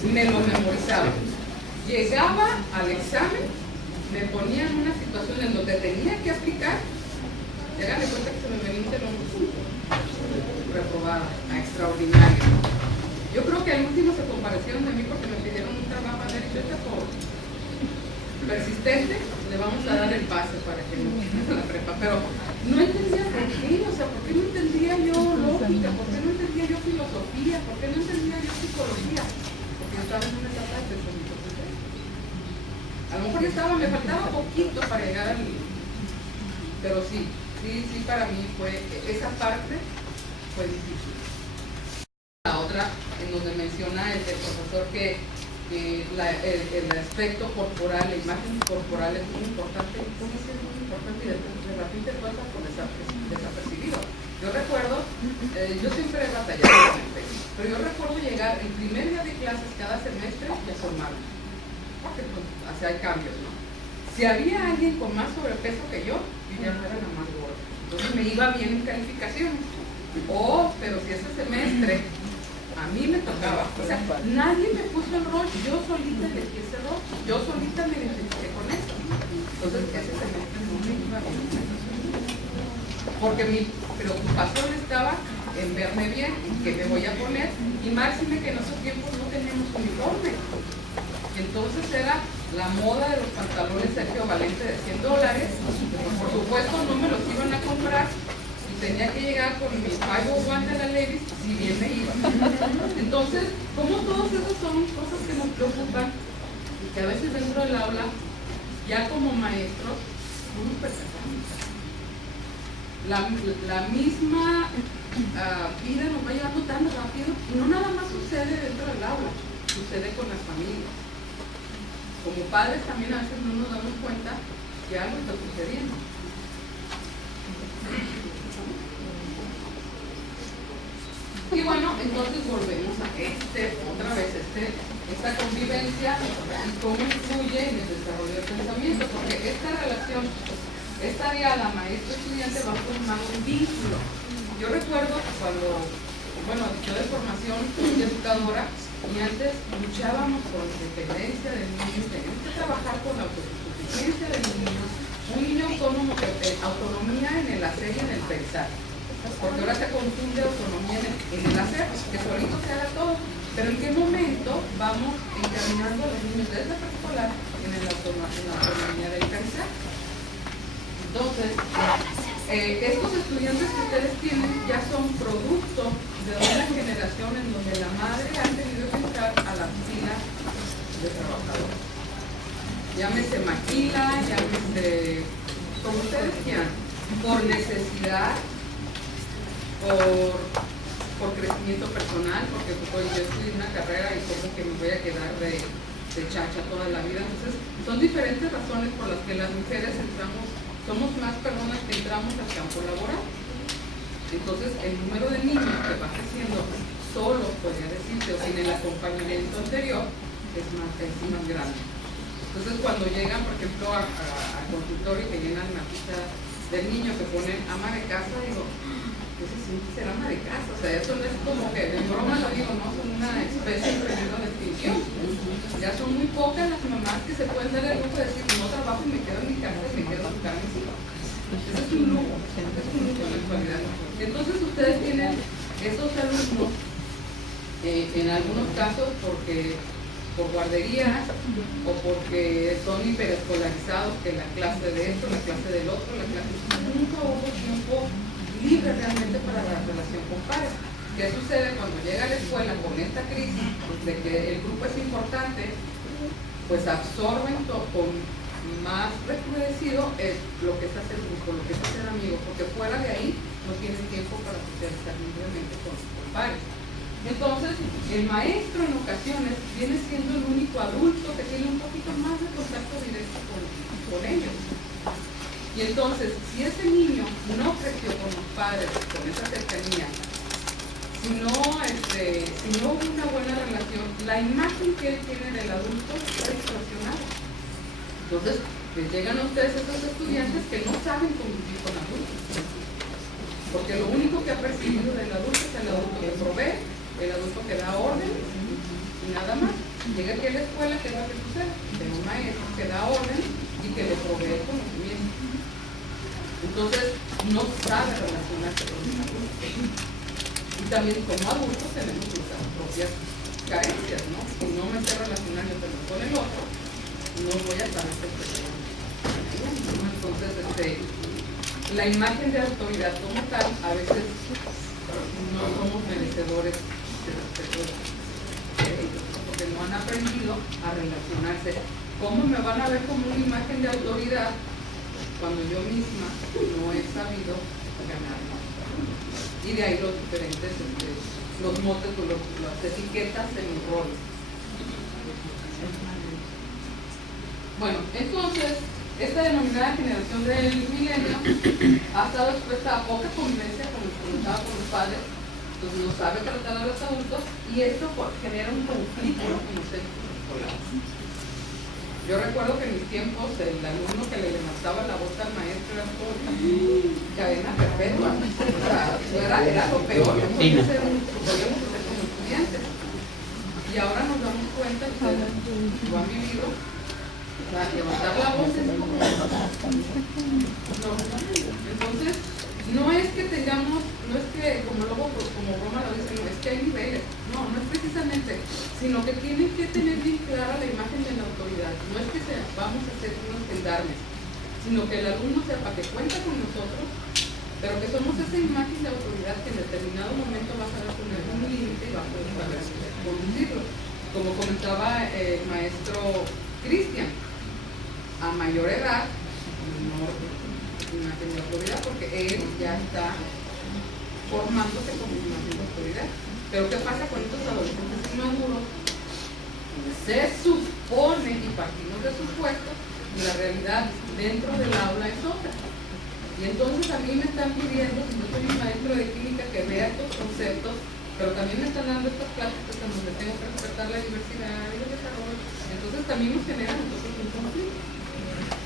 me lo memorizaba. Llegaba al examen, me ponía en una situación en donde tenía que aplicar, y háganme cuenta que se me venía un telón reprobada, a extraordinario. Yo creo que al último se comparecieron de mí porque me pidieron un trabajo a derecho por persistente, le vamos a dar el pase para que no a la prepa, pero no entendía por qué, o sea, por qué no entendía yo lógica, por qué no entendía yo filosofía, por qué no entendía yo psicología, porque yo estaba en una etapa de pensamiento concreto. A lo mejor me faltaba poquito para llegar al nivel, pero sí, para mí esa parte fue difícil. La otra, en donde menciona el profesor que el aspecto corporal, la imagen corporal es muy importante, y puede ser muy importante y de repente pasa por desapercibido. Yo recuerdo, yo siempre he batallado con el peso, pero yo recuerdo llegar el primer día de clases cada semestre y asomarme, porque pues, así hay cambios, ¿no? Si había alguien con más sobrepeso que yo ya no era la más gorda, entonces me iba bien en calificaciones. Pero si ese semestre a mí me tocaba, o sea, nadie me puso el rol, yo solita elegí ese rol, yo solita me identifiqué con eso. Entonces ese semestre no me iba bien, porque mi preocupación estaba en verme bien, que me voy a poner, y máxime que en esos tiempos no teníamos uniforme. Entonces era la moda de los pantalones Sergio Valente de $100, por supuesto no me los iban a comprar, tenía que llegar con mi 501 de la Levi's, si bien me iba. Entonces, como todas esas son cosas que nos preocupan y que a veces dentro del aula, ya como maestros, no nos percatamos. La misma vida nos va llevando tan rápido, y no nada más sucede dentro del aula, sucede con las familias. Como padres también a veces no nos damos cuenta que algo está sucediendo. Y bueno, entonces volvemos a otra vez, esta convivencia y cómo influye en el desarrollo del pensamiento, porque esta relación, esta diada maestro-estudiante va a formar un vínculo. Yo recuerdo cuando, yo de formación soy educadora, y antes luchábamos por la independencia del niño, teníamos que trabajar con la autosuficiencia del niño, un niño autónomo, autonomía en el hacer y en el pensar. Porque ahora se confunde autonomía en el hacer, que solito se haga todo, pero en qué momento vamos encaminando a los niños desde preescolar en la autonomía del pensar. Entonces, estos estudiantes que ustedes tienen ya son producto de una generación en donde la madre ha tenido que entrar a la fila de trabajadores. Llámese maquila, llámese como ustedes quieran, por necesidad, por crecimiento personal, porque pues, yo estudié una carrera y como que me voy a quedar de chacha toda la vida. Entonces, son diferentes razones por las que las mujeres somos más personas que entramos al campo laboral. Entonces, el número de niños que va creciendo solo, podría decirse, o sin el acompañamiento anterior, es más grande. Entonces, cuando llegan, por ejemplo, al consultorio y que llenan la ficha del niño que ponen ama de casa, digo, ¿qué se siente ser ama de casa? O sea, eso no es como que, de broma lo digo, no, son una especie en peligro de extinción. Ya son muy pocas las mamás que se pueden dar el lujo de decir, no trabajo y me quedo en mi casa y me quedo a buscar a mis hijos. Ese es un lujo en la actualidad. Entonces, ustedes tienen esos alumnos, en algunos casos por guarderías o porque son hiperescolarizados, que la clase de esto, la clase del otro, la clase nunca hubo tiempo libre realmente para la relación con padres. ¿Qué sucede cuando llega a la escuela con esta crisis de que el grupo es importante? Pues absorben con más recrudecido lo que es hacer grupo, lo que es hacer amigos, porque fuera de ahí no tienen tiempo para socializar libremente con padres. Entonces, el maestro en ocasiones viene siendo el único adulto que tiene un poquito más de contacto directo con ellos. Y entonces, si ese niño no creció con los padres, con esa cercanía, si no hubo una buena relación, la imagen que él tiene del adulto está distorsionada. Entonces, les llegan a ustedes estos estudiantes que no saben convivir con adultos. Porque lo único que ha percibido del adulto es el adulto que provee, el adulto que da órdenes y nada más. Llega aquí a la escuela, ¿qué es lo que sucede? Tiene un maestro que da órdenes y que le provee conocimiento. Entonces, no sabe relacionarse con los adultos. Y también como adultos tenemos nuestras propias carencias, ¿no? Si no me sé relacionar yo también con el otro, no voy a saber qué estoy haciendo. Entonces, la imagen de autoridad como tal, a veces no somos merecedores de respeto de ellos, porque no han aprendido a relacionarse. ¿Cómo me van a ver como una imagen de autoridad cuando yo misma no he sabido ganar? Y de ahí los diferentes, los motes, las etiquetas en los roles. Bueno, entonces, esta denominada generación del milenio ha estado expuesta a poca convivencia, como les comentaba, con los padres, entonces no sabe tratar a los adultos, y esto genera un conflicto en los centros escolares. Yo recuerdo que en mis tiempos el alumno que le levantaba la voz al maestro era por cadena perpetua. O sea, era lo peor que podíamos hacer como estudiantes. Y ahora nos damos cuenta, ustedes lo han vivido, levantar la voz es como entonces no es que tengamos, no es que como luego como Roma lo dice, no es que hay niveles, no es precisamente, sino que tienen que tener bien clara la imagen de la autoridad. No es que vamos a ser unos gendarmes, sino que el alumno sepa que cuenta con nosotros, pero que somos esa imagen de autoridad que en determinado momento va a saber poner un límite y va a poder saber conducirlo. Como comentaba el maestro Cristian, a mayor edad, menor imagen de autoridad, porque él ya está formándose como imagen de autoridad. Pero ¿qué pasa con estos adolescentes inmaduros? Se supone, y partimos de supuestos, y la realidad dentro del aula es otra. Y entonces a mí me están pidiendo, si yo soy un maestro de química, que vea estos conceptos, pero también me están dando estas pláticas en donde tengo que respetar la diversidad y el desarrollo. Entonces también nos genera nosotros un conflicto.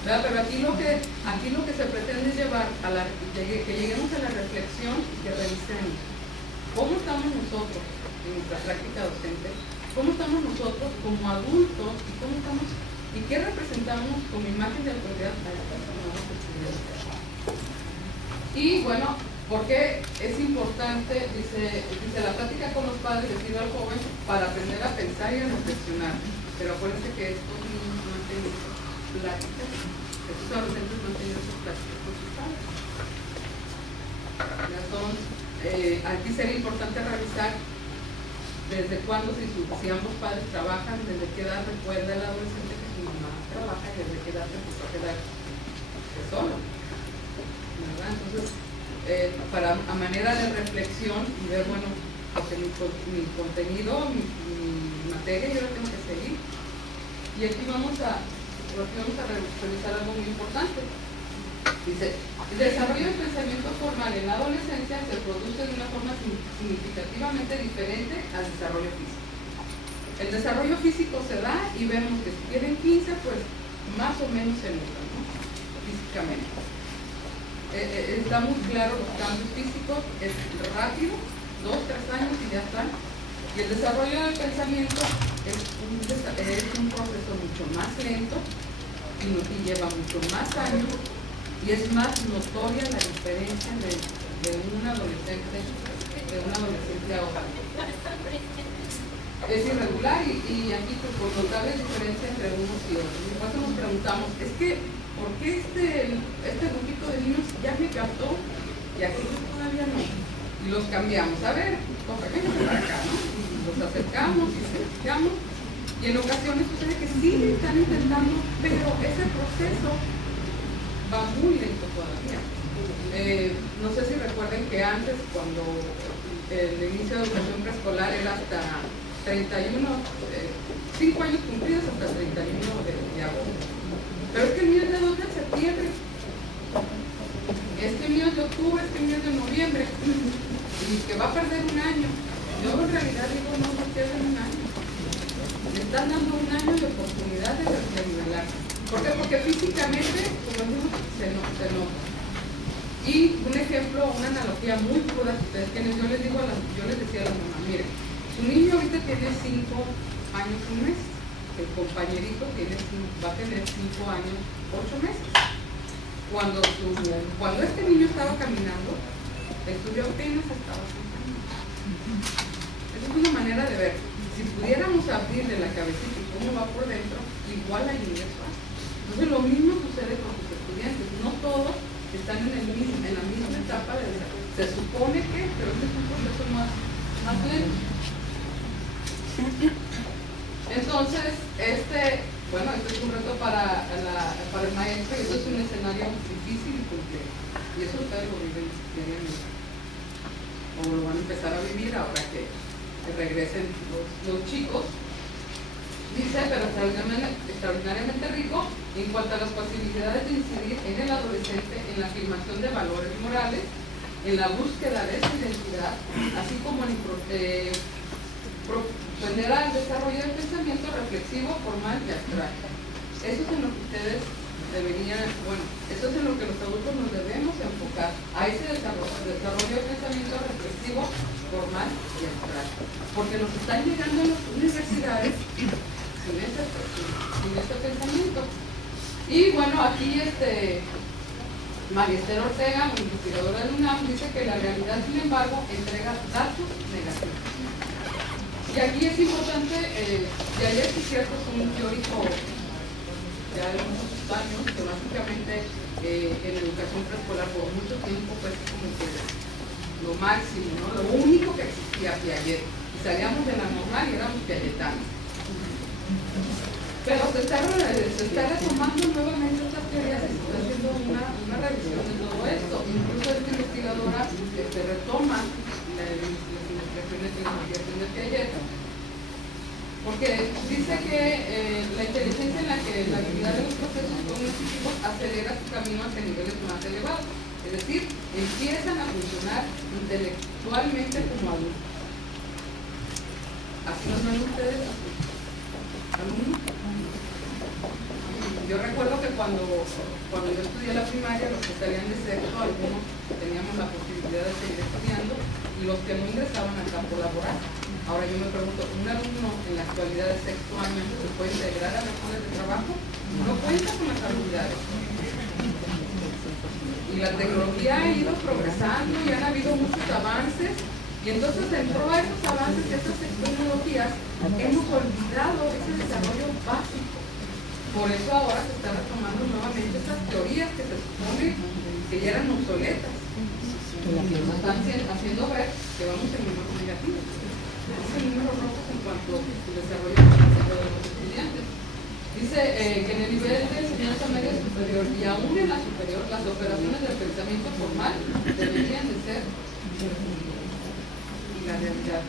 ¿Verdad? Pero aquí lo que se pretende es llevar que lleguemos a la reflexión y que revisemos cómo estamos nosotros en nuestra práctica docente, cómo estamos nosotros como adultos y qué representamos como imagen de autoridad a estas nuevas estudiantes. Y bueno, porque es importante, dice la práctica con los padres le sirve al joven para aprender a pensar y a reflexionar. Pero acuérdense que estos niños no han tenido pláticas, estos adolescentes no han tenido esas pláticas con sus Aquí sería importante revisar desde cuándo, si ambos padres trabajan, desde qué edad recuerda el adolescente que su mamá trabaja y desde qué edad se empezó a quedar solo, ¿verdad? Entonces, a manera de reflexión y ver, bueno, porque mi contenido, mi materia yo la tengo que seguir. Y aquí vamos a revisar algo muy importante. Dice, el desarrollo del pensamiento formal en la adolescencia se produce de una forma significativamente diferente al desarrollo físico. El desarrollo físico se da y vemos que si tienen 15, pues más o menos se nota, ¿no? Físicamente. Está muy claro los cambios físicos, es rápido, 2-3 años y ya están. Y el desarrollo del pensamiento es un proceso mucho más lento y lleva mucho más años. Y es más notoria la diferencia de un adolescente a otro. Es irregular y aquí pues notable diferencia entre unos y otros. Y por eso nos preguntamos, ¿por qué este grupito de niños ya me captó y aquellos todavía no? Y los cambiamos. A ver, vénganse para acá, ¿no? Y los acercamos y certificamos. Y en ocasiones sucede que sí están intentando, pero ese proceso va muy lento todavía. No sé si recuerden que antes, cuando el inicio de educación preescolar era hasta 31, 5 años cumplidos hasta 31 de agosto. Pero es que el mío es de 2 de septiembre, es que el mío es de octubre, es que el mío es de noviembre, y que va a perder un año. Yo en realidad digo, no pierden un año. Le están dando un año de oportunidad de nivelar. ¿Por qué? Porque físicamente, como digo, se nota. Y un ejemplo, una analogía muy cruda que ustedes tienen, yo les decía a la mamá, mire, su niño ahorita tiene 5 años, 1 mes, el compañerito va a tener 5 años, 8 meses. Cuando este niño estaba caminando, el suyo apenas estaba sentando. Esa es una manera de ver. Si pudiéramos abrirle la cabecita y cómo va por dentro, igual hay un espacio. Entonces lo mismo sucede con sus estudiantes, no todos están en la misma etapa de desarrollo. Se supone que, pero este es un proceso más lento. Entonces, este es un reto para el maestro y esto es un escenario difícil y complejo. Y eso ustedes lo viven diariamente. O lo van a empezar a vivir ahora que regresen los chicos. Dice, pero extraordinariamente rico en cuanto a las posibilidades de incidir en el adolescente en la afirmación de valores morales, en la búsqueda de su identidad, así como en propender al desarrollo del pensamiento reflexivo, formal y abstracto. Eso es en lo que ustedes eso es en lo que los adultos nos debemos enfocar, a ese desarrollo del pensamiento reflexivo, formal y abstracto. Porque nos están llegando a las universidades sin este pensamiento. Y bueno, aquí María Esther Ortega, investigadora de UNAM, dice que la realidad, sin embargo, entrega datos negativos. Y aquí es importante, Yair, es cierto, es un teórico ya de muchos años, que básicamente en educación preescolar por mucho tiempo fue como que lo máximo, ¿no? Lo único que existía Piaget. Y salíamos de la normal y éramos piagetanos. Pero se está retomando nuevamente estas teorías y se está haciendo una revisión de todo esto. Incluso esta investigadora retoma las investigaciones de Piaget, porque dice que la inteligencia en la que la habilidad de los procesos cognitivos acelera su camino hacia niveles más elevados, es decir, empiezan a funcionar intelectualmente como adultos. ¿Así nos ven ustedes? ¿Alumnos? Yo recuerdo que cuando yo estudié la primaria, los que salían de sexto, algunos teníamos la posibilidad de seguir estudiando y los que no ingresaban al campo laboral. Ahora yo me pregunto, ¿un alumno en la actualidad de sexto año se puede integrar a las áreas de trabajo? No cuenta con las habilidades. Y la tecnología ha ido progresando y han habido muchos avances. Y entonces, en pro de esos avances, esas tecnologías, hemos olvidado ese desarrollo básico. Por eso ahora se están retomando nuevamente estas teorías que se supone que ya eran obsoletas. Nos están haciendo ver que vamos en números negativos. Es el número rojo en cuanto al desarrollo de los estudiantes. Dice que en el nivel de enseñanza media superior y aún en la superior, las operaciones del pensamiento formal deberían de ser y la realidad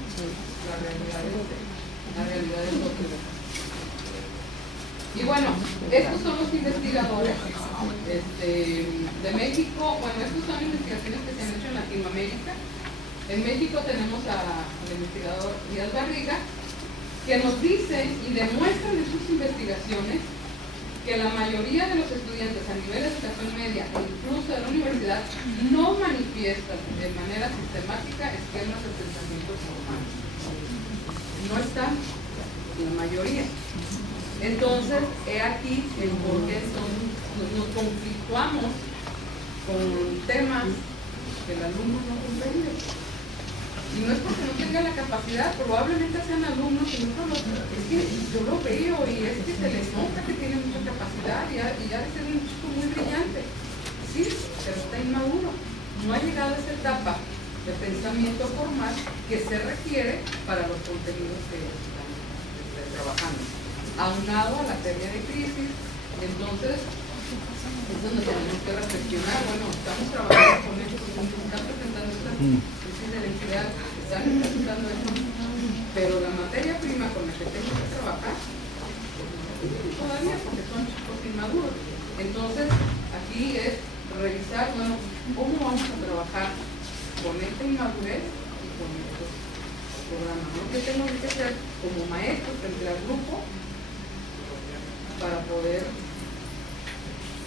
es otra. Y bueno, estos son los investigadores de México. Bueno, estas son investigaciones que se han hecho en Latinoamérica. En México tenemos al investigador Díaz Barriga, que nos dice y demuestra en sus investigaciones que la mayoría de los estudiantes a nivel de educación media e incluso de la universidad no manifiestan de manera sistemática esquemas de pensamiento formal. No están la mayoría. Entonces, he aquí el por qué nos conflictuamos con temas que el alumno no comprende. Y no es porque no tenga la capacidad, probablemente sean alumnos que no es que yo lo veo y es que se les nota que tiene mucha capacidad y ya de ser un chico muy brillante. Sí, pero está inmaduro. No ha llegado a esa etapa de pensamiento formal que se requiere para los contenidos que están trabajando. Aunado a la teoría de crisis, entonces es donde tenemos que reflexionar. Bueno, estamos trabajando con ellos, están presentando estas crisis de identidad, están presentando eso, pero la materia prima con la que tengo que trabajar todavía, porque son chicos inmaduros. Entonces, aquí es revisar, bueno, cómo vamos a trabajar con esta inmadurez y con estos programas, ¿no? ¿Qué tengo que hacer como maestro frente al grupo para poder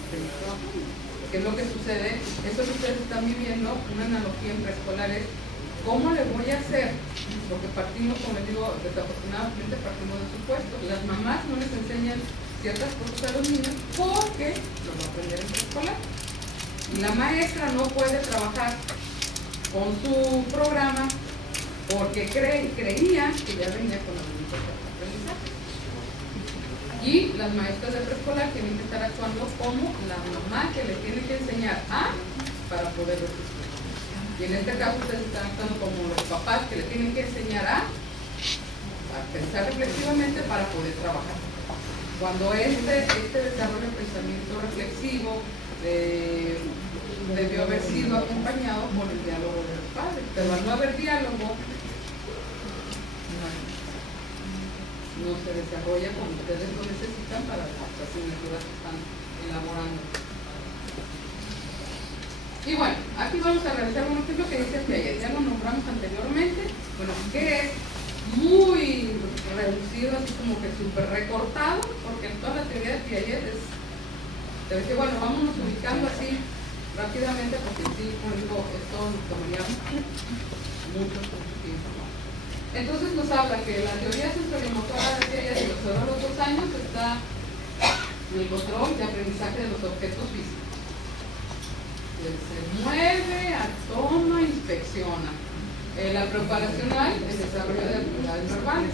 seguir trabajando? ¿Qué es lo que sucede? Eso que ustedes están viviendo, una analogía en preescolar es ¿cómo le voy a hacer? Porque partimos, como les digo, desafortunadamente partimos de supuestos. Las mamás no les enseñan ciertas cosas a los niños porque lo va a aprender en preescolar. Y la maestra no puede trabajar con su programa porque creía que ya venía con los niños de aprendizaje. Y las maestras de preescolar tienen que estar actuando como la mamá que le tiene que enseñar a para poder resistir. Y en este caso ustedes están actuando como los papás que le tienen que enseñar a pensar reflexivamente para poder trabajar. Cuando este desarrollo de pensamiento reflexivo debió haber sido acompañado por el diálogo de los padres, pero al no haber diálogo no se desarrolla como ustedes lo necesitan para las asignaturas que están elaborando. Y bueno, aquí vamos a revisar un ejemplo que dice Piaget, ya lo nombramos anteriormente, bueno, que es muy reducido, así como que súper recortado, porque en toda la teoría de Piaget es, debe decir, bueno, vámonos ubicando así rápidamente, porque sí, como digo, esto nos tomaría mucho tiempo. Entonces nos habla que la teoría sensorimotora de Piaget de los 0 a los 2 años está en el control de aprendizaje de los objetos físicos. Se mueve, toma, inspecciona. La preparacional, el desarrollo de habilidades verbales.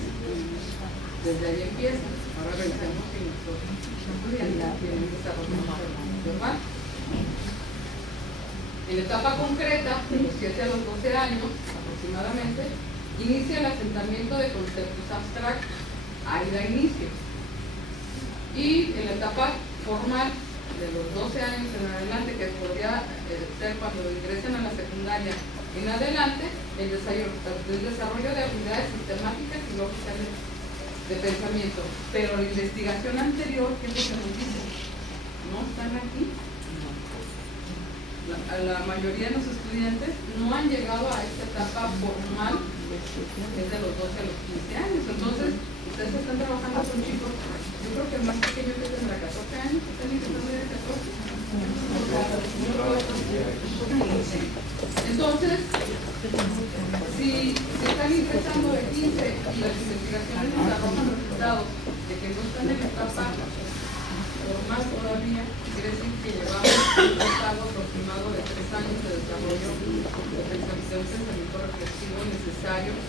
Desde ahí empieza. Ahora revisemos si nuestros estudiantes tienen desarrollo verbal. En la etapa concreta, de los 7 a los 12 años aproximadamente, inicia el asentamiento de conceptos abstractos. Ahí da inicio. Y en la etapa formal, de los 12 años en adelante, que podría ser cuando ingresen a la secundaria en adelante, el desarrollo de habilidades sistemáticas y lógicas de pensamiento. Pero la investigación anterior, ¿qué es lo que nos dice? ¿No están aquí? La mayoría de los estudiantes no han llegado a esta etapa formal, es de los 12 a los 15 años. Entonces, ustedes están trabajando con chicos, yo creo que el más pequeño que tendrá 14 años, están intentando de 14. Entonces, si están ingresando de 15 y las investigaciones nos arrojan resultados de que no están en la etapa formal todavía, quiere decir que llevamos un pasado aproximado de 3 años de desarrollo de pensamiento reflexivo necesario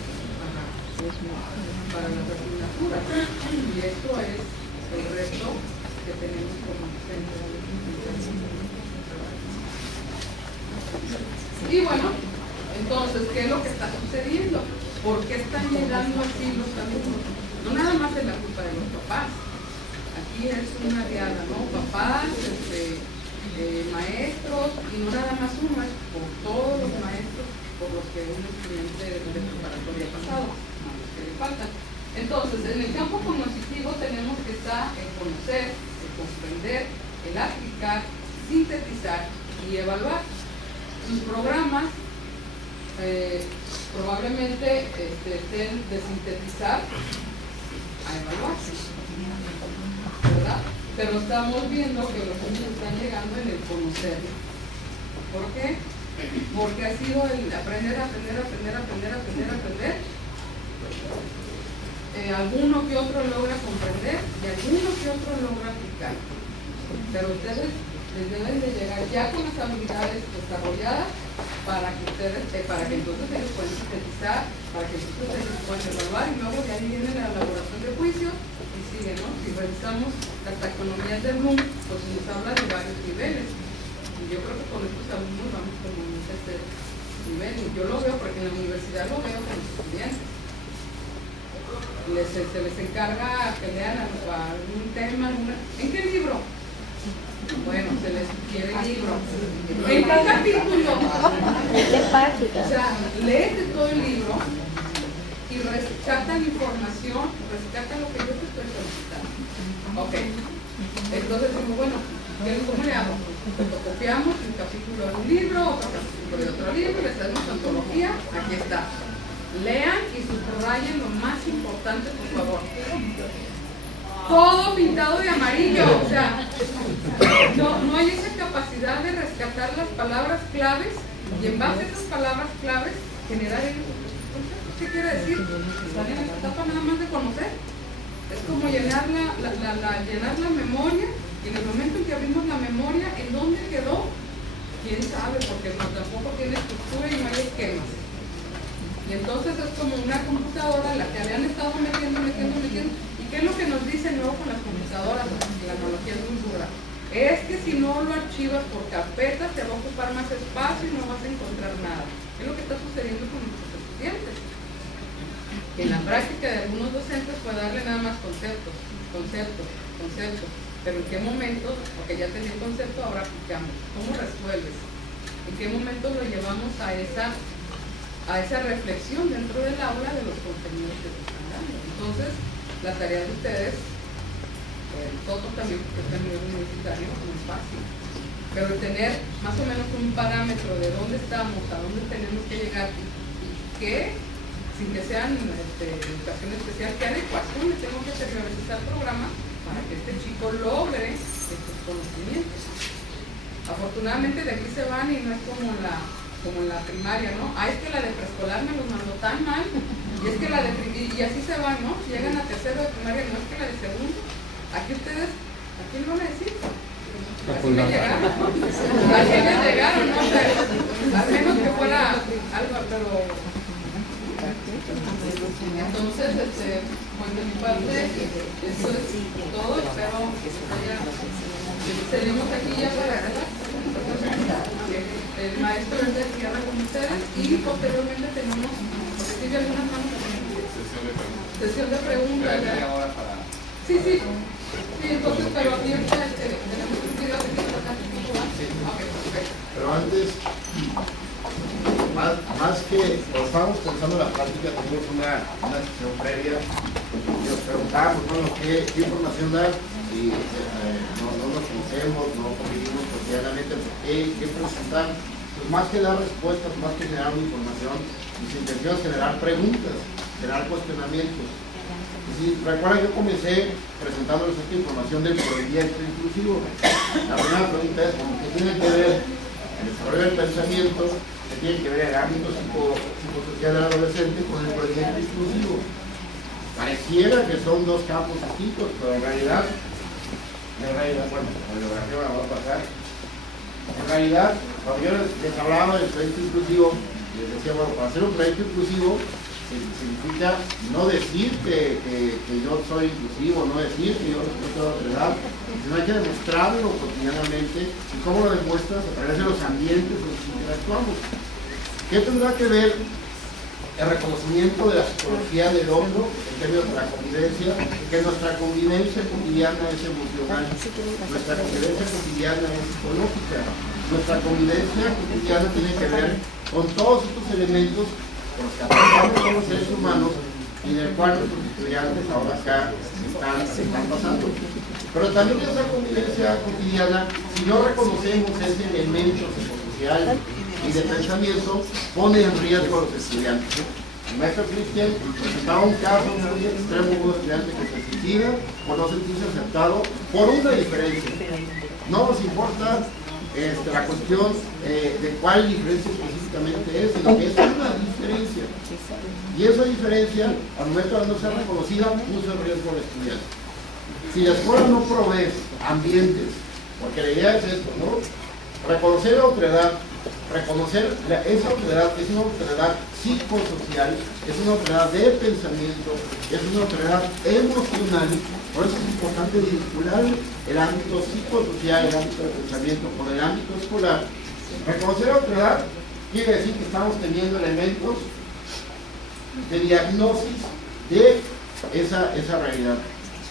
para las asignaturas. Y esto es el reto que tenemos como centro. Y bueno, entonces, ¿qué es lo que está sucediendo? ¿Por qué están llegando así los alumnos? No nada más es la culpa de los papás. Aquí es una diada, ¿no? Papás, maestros, y no nada más uno, es por todos los maestros por los que un estudiante de preparatoria ha pasado, a los que le faltan. Entonces, en el campo cognitivo tenemos que estar el conocer, el comprender, el aplicar, sintetizar y evaluar. Sus programas probablemente estén de sintetizar a evaluarse, ¿verdad? Pero estamos viendo que los niños están llegando en el conocer. ¿Por qué? Porque ha sido el aprender. Alguno que otro logra comprender y alguno que otro logra aplicar. Pero ustedes les deben de llegar ya con las habilidades desarrolladas para que entonces ellos puedan sintetizar, para que entonces ellos puedan evaluar, y luego de ahí viene la elaboración de juicio y sigue, ¿no? Si revisamos las taxonomías de Bloom, pues nos habla de varios niveles. Y yo creo que con estos alumnos vamos como en ese nivel. Y yo lo veo porque en la universidad lo veo con los estudiantes. Se les encarga que lean algún tema, ¿en qué libro? Bueno, se les sugiere el libro. ¿En qué capítulo? O sea, léete todo el libro y rescatan información, rescatan lo que yo te estoy solicitando. Ok. Entonces digo, bueno, ¿cómo le hago? Copiamos un capítulo de un libro, otro capítulo de otro libro, les damos antología, aquí está. Lean y subrayen lo más importante, por favor. Todo pintado de amarillo, o sea, no hay esa capacidad de rescatar las palabras claves y en base a esas palabras claves generar el concepto. ¿Qué quiere decir? Están en esta etapa nada más de conocer. Es como llenar la memoria, y en el momento en que abrimos la memoria, ¿en dónde quedó? ¿Quién sabe? Porque tampoco tiene estructura y no hay esquemas. Y entonces es como una computadora en la que habían estado metiendo. ¿Y qué es lo que nos dice nuevo con las computadoras? La analogía es muy dura. Es que si no lo archivas por carpetas, te va a ocupar más espacio y no vas a encontrar nada. Es lo que está sucediendo con nuestros estudiantes. En la práctica de algunos docentes puede darle nada más conceptos. Pero en qué momento, porque ya tenía el concepto, ahora aplicamos. ¿Cómo resuelves? ¿En qué momento lo llevamos a esa reflexión dentro del aula de los contenidos que se están dando? Entonces, la tarea de ustedes, nosotros también, porque es a nivel universitario, no es fácil, pero tener más o menos un parámetro de dónde estamos, a dónde tenemos que llegar y qué, sin que sean educación especial, qué adecuaciones tengo que hacer al programa para que este chico logre estos conocimientos. Afortunadamente de aquí se van y no es como en la primaria, ¿no? Es que la de preescolar me los mandó tan mal, y es que y así se van, ¿no? Si llegan a tercero de primaria, no es que la de segundo. Aquí ustedes, ¿a quién lo van a decir? Así me llegaron, ¿no? Así me llegaron, ¿no? O sea, al menos que fuera algo, pero... Entonces, pues de mi parte, eso es todo. Espero que tenemos aquí ya para el maestro es de tierra con ustedes, y posteriormente tenemos, ¿sigue algunas manos? Sesión de preguntas. Sí, entonces, pero aquí ahorita tenemos un video que quiero tratar. Ok, perfecto. Pero antes, más que cuando estábamos pensando en la práctica, tuvimos una sesión previa y nos preguntábamos, bueno, ¿qué información dar? Y no nos conocemos, no convivimos cotidianamente, ¿qué presentar? Pues más que dar respuestas, más que generar una información, mis intenciones es generar preguntas, generar cuestionamientos. Si recuerdan, yo comencé presentándoles esta información del proyecto inclusivo. La primera pregunta es, ¿qué tiene que ver el desarrollo del pensamiento, que tiene que ver el ámbito psicosocial del adolescente con el proyecto inclusivo? Pareciera que son dos campos distintos, pero en realidad, bueno, la bibliografía me la voy a pasar. En realidad, cuando yo les hablaba del proyecto inclusivo, les decía, bueno, para hacer un proyecto inclusivo significa no decir que yo soy inclusivo, no decir que yo respeto la otredad, sino hay que demostrarlo cotidianamente. ¿Y cómo lo demuestras? A través de los ambientes en los que interactuamos. ¿Qué tendrá que ver el reconocimiento de la psicología del otro en términos de la convivencia? Que nuestra convivencia cotidiana es emocional, nuestra convivencia cotidiana es psicológica, nuestra convivencia cotidiana tiene que ver con todos estos elementos por los que atravesamos todos los seres humanos y del cual nuestros estudiantes ahora acá están pasando. Pero también esa convivencia cotidiana, si no reconocemos ese elemento psicosocial y de pensamiento, pone en riesgo a los estudiantes. El maestro Cristian presentaba un caso muy extremo de un estudiante que se suicida por no sentirse aceptado por una diferencia. No nos importa la cuestión de cuál diferencia específicamente es, sino que es una diferencia. Y esa diferencia, al momento de no ser reconocida, puso en riesgo al estudiante. Si la escuela no provee ambientes, porque la idea es esto, ¿no? Reconocer la otredad, reconocer esa otredad es una otredad psicosocial, es una otredad de pensamiento, es una otredad emocional. Por eso es importante vincular el ámbito psicosocial, el ámbito de pensamiento con el ámbito escolar. Reconocer la otredad quiere decir que estamos teniendo elementos de diagnosis de esa realidad.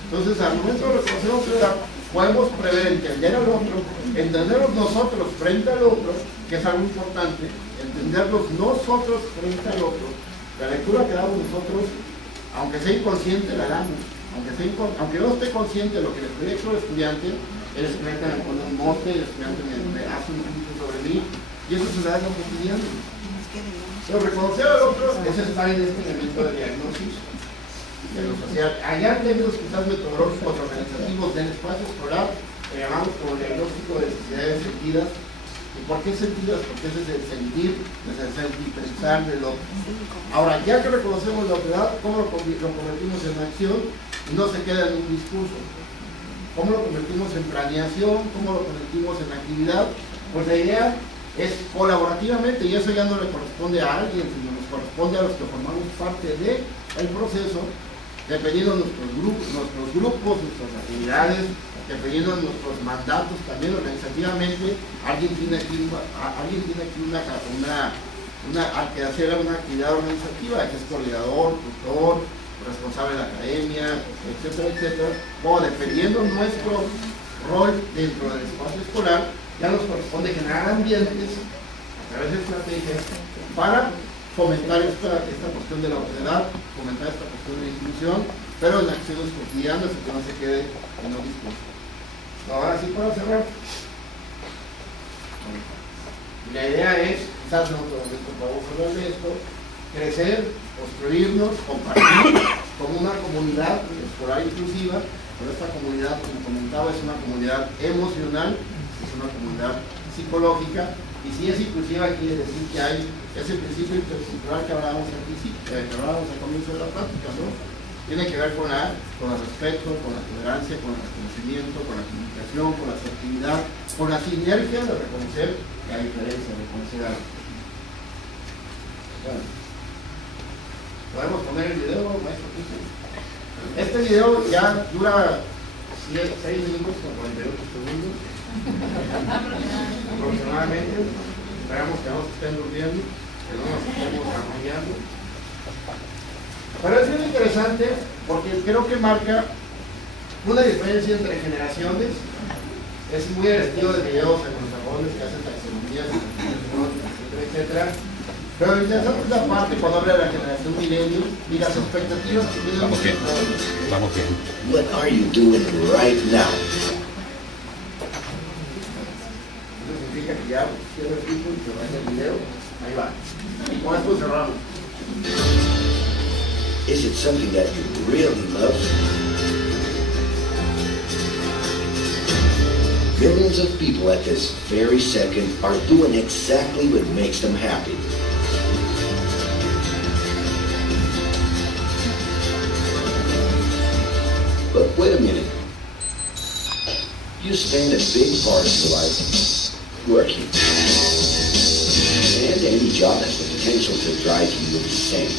Entonces, al momento de reconocer la otredad, podemos prever, entender al otro, entendernos nosotros frente al otro, que es algo importante, entendernos nosotros frente al otro. La lectura que damos nosotros, aunque sea inconsciente, la damos. Aunque no esté consciente de lo que le proyecto al estudiante, el estudiante me pone un mote, el estudiante me hace un juicio sobre mí, y eso se da en lo cotidiano. Pero reconocer al otro es estar en este elemento de diagnosis de lo social. Allá en términos quizás metodológicos organizativos del espacio escolar, le llamamos como diagnóstico de necesidades sentidas. ¿Y por qué sentidas? Porque ese es el sentir, es el sentir, pensar del otro. Ahora, ya que reconocemos la otredad, ¿cómo lo convertimos en acción? Y no se queda en un discurso. ¿Cómo lo convertimos en planeación? ¿Cómo lo convertimos en actividad? Pues la idea es colaborativamente, y eso ya no le corresponde a alguien, sino nos corresponde a los que formamos parte del proceso, dependiendo de nuestros grupos, nuestras actividades, dependiendo de nuestros mandatos también organizativamente. Alguien tiene aquí que hacer una actividad organizativa, que es coordinador, tutor, responsable de la academia, etcétera, etcétera. O dependiendo de nuestro rol dentro del espacio escolar, ya nos corresponde generar ambientes a través de estrategias para fomentar esta cuestión de la otredad, fomentar esta cuestión de inclusión, pero en acciones cotidianas y que no se quede en un discurso. Ahora sí, para cerrar. La idea es, quizás en otro momento podemos hablar de esto, crecer, construirnos, compartir como una comunidad escolar inclusiva, pero esta comunidad, como comentaba, es una comunidad emocional, es una comunidad psicológica, y si es inclusiva quiere decir que hay ese principio intercultural que hablábamos al comienzo de la práctica, ¿no? Tiene que ver con el respeto, con la tolerancia, con el reconocimiento, con la comunicación, con la asertividad, con la sinergia de reconocer la diferencia, de reconocer algo. Bueno, ¿podemos poner el video, maestro Cristian? Este video ya dura 6 minutos con 48 segundos aproximadamente. Esperamos que no se estén durmiendo, que no nos estemos arrollando. Pero es bien interesante porque creo que marca una diferencia entre generaciones. Es muy el estilo de videos anglosajones que hacen taxonomías, etcétera. Pero lo interesante es la parte cuando habla de la generación milenio y las expectativas que tienen. Vamos bien. Vamos bien. What are you doing right now? Eso significa que ya cierra el tiempo y se vaya el video. Ahí va. Y con esto cerramos. Is it something that you really love? Millions of people at this very second are doing exactly what makes them happy. But wait a minute. You spend a big part of your life working. And any job has the potential to drive you insane.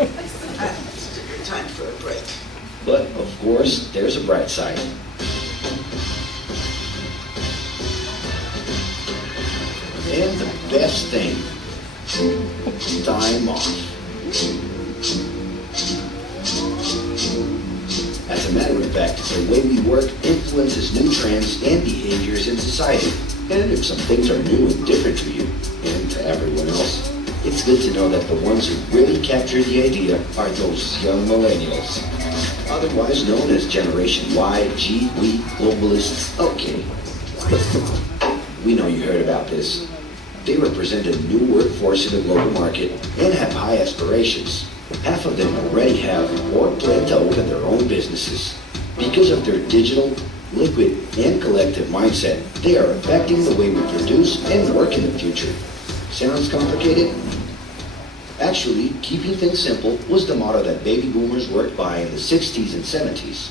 Time for a break. But, of course, there's a bright side. And the best thing, time off. As a matter of fact, the way we work influences new trends and behaviors in society. And if some things are new and different to you, and to everyone else, it's good to know that the ones who really capture the idea are those young millennials, otherwise known as Generation Y, G, we, globalists. Okay, we know you heard about this. They represent a new workforce in the global market and have high aspirations. Half of them already have or plan to open their own businesses. Because of their digital, liquid, and collective mindset, they are affecting the way we produce and work in the future. Sounds complicated? Actually, keeping things simple was the motto that baby boomers worked by in the 60s and 70s.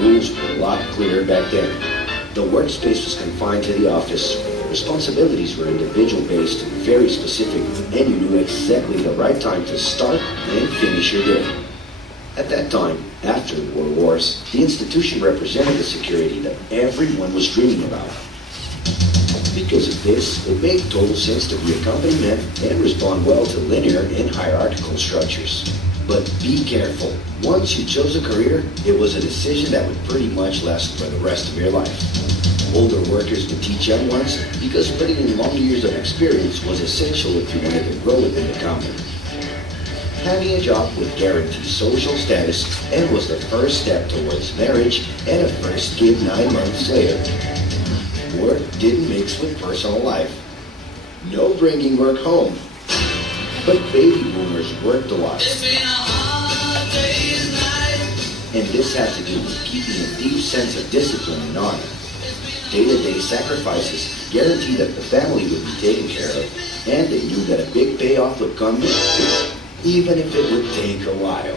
Rules were a lot clearer back then. The workspace was confined to the office. Responsibilities were individual-based and very specific, and you knew exactly the right time to start and finish your day. At that time, after the World Wars, the institution represented the security that everyone was dreaming about. Because of this, it made total sense to be a company man and respond well to linear and hierarchical structures. But be careful. Once you chose a career, it was a decision that would pretty much last for the rest of your life. Older workers would teach young ones because putting in long years of experience was essential if you wanted to grow within the company. Having a job would guarantee social status and was the first step towards marriage and a first kid 9 months later. Work didn't mix with personal life. No bringing work home. But baby boomers worked a lot. And this had to do with keeping a deep sense of discipline and honor. Day-to-day sacrifices guaranteed that the family would be taken care of, and they knew that a big payoff would come, even if it would take a while.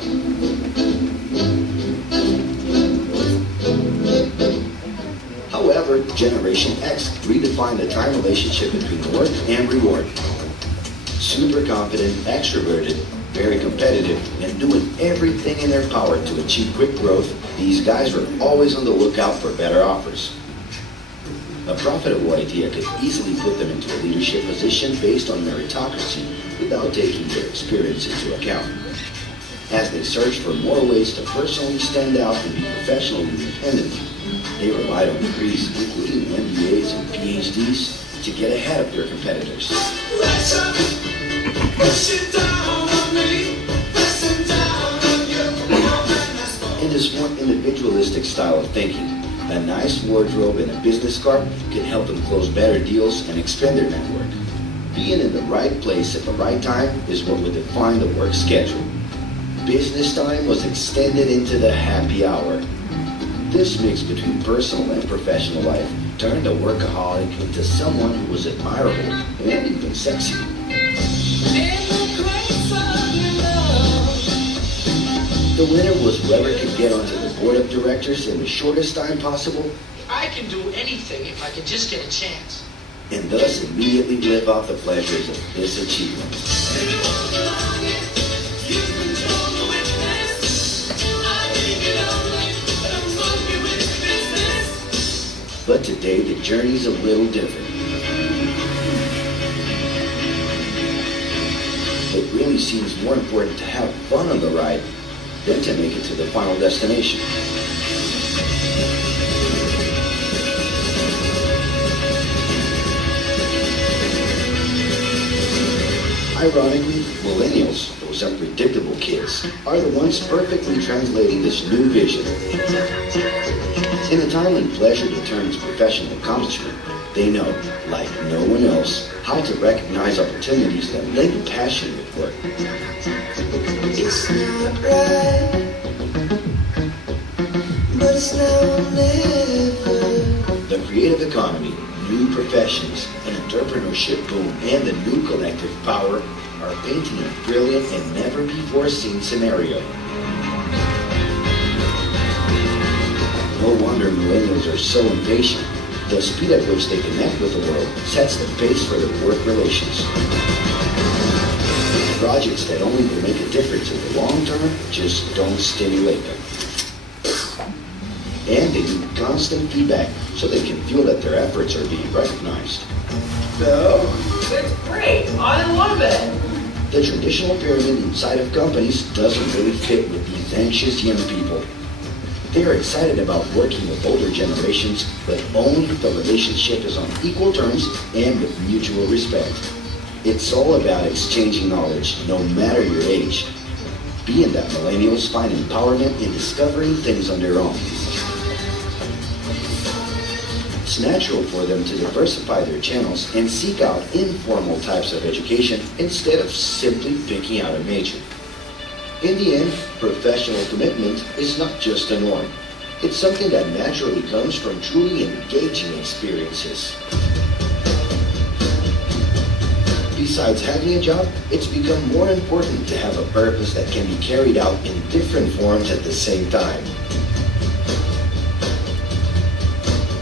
However, Generation X redefined the time relationship between work and reward. Super confident, extroverted, very competitive, and doing everything in their power to achieve quick growth, these guys were always on the lookout for better offers. A profitable idea could easily put them into a leadership position based on meritocracy without taking their experience into account. As they searched for more ways to personally stand out and be professionally independent, they relied on degrees, including MBAs and PhDs, to get ahead of their competitors. In this more individualistic style of thinking, a nice wardrobe and a business card can help them close better deals and expand their network. Being in the right place at the right time is what would define the work schedule. Business time was extended into the happy hour. This mix between personal and professional life turned a workaholic into someone who was admirable and even sexy. The winner was whoever could get onto the board of directors in the shortest time possible. I can do anything if I can just get a chance. And thus immediately live off the pleasures of this achievement. But today the journey's a little different. It really seems more important to have fun on the ride than to make it to the final destination. Ironically, millennials, those unpredictable kids, are the ones perfectly translating this new vision. In a time when pleasure determines professional accomplishment, they know, like no one else, how to recognize opportunities that link passion with work. It's not right, but it's now or never. The creative economy, new professions, an entrepreneurship boom, and the new collective power are painting a brilliant and never-before-seen scenario. No wonder millennials are so impatient. The speed at which they connect with the world sets the pace for their work relations. Projects that only will make a difference in the long term just don't stimulate them. And they need constant feedback so they can feel that their efforts are being recognized. So, it's great. I love it. The traditional pyramid inside of companies doesn't really fit with these anxious young people. They are excited about working with older generations, but only if the relationship is on equal terms and with mutual respect. It's all about exchanging knowledge, no matter your age. Being that millennials find empowerment in discovering things on their own. It's natural for them to diversify their channels and seek out informal types of education instead of simply picking out a major. In the end, professional commitment is not just a norm. It's something that naturally comes from truly engaging experiences. Besides having a job, it's become more important to have a purpose that can be carried out in different forms at the same time.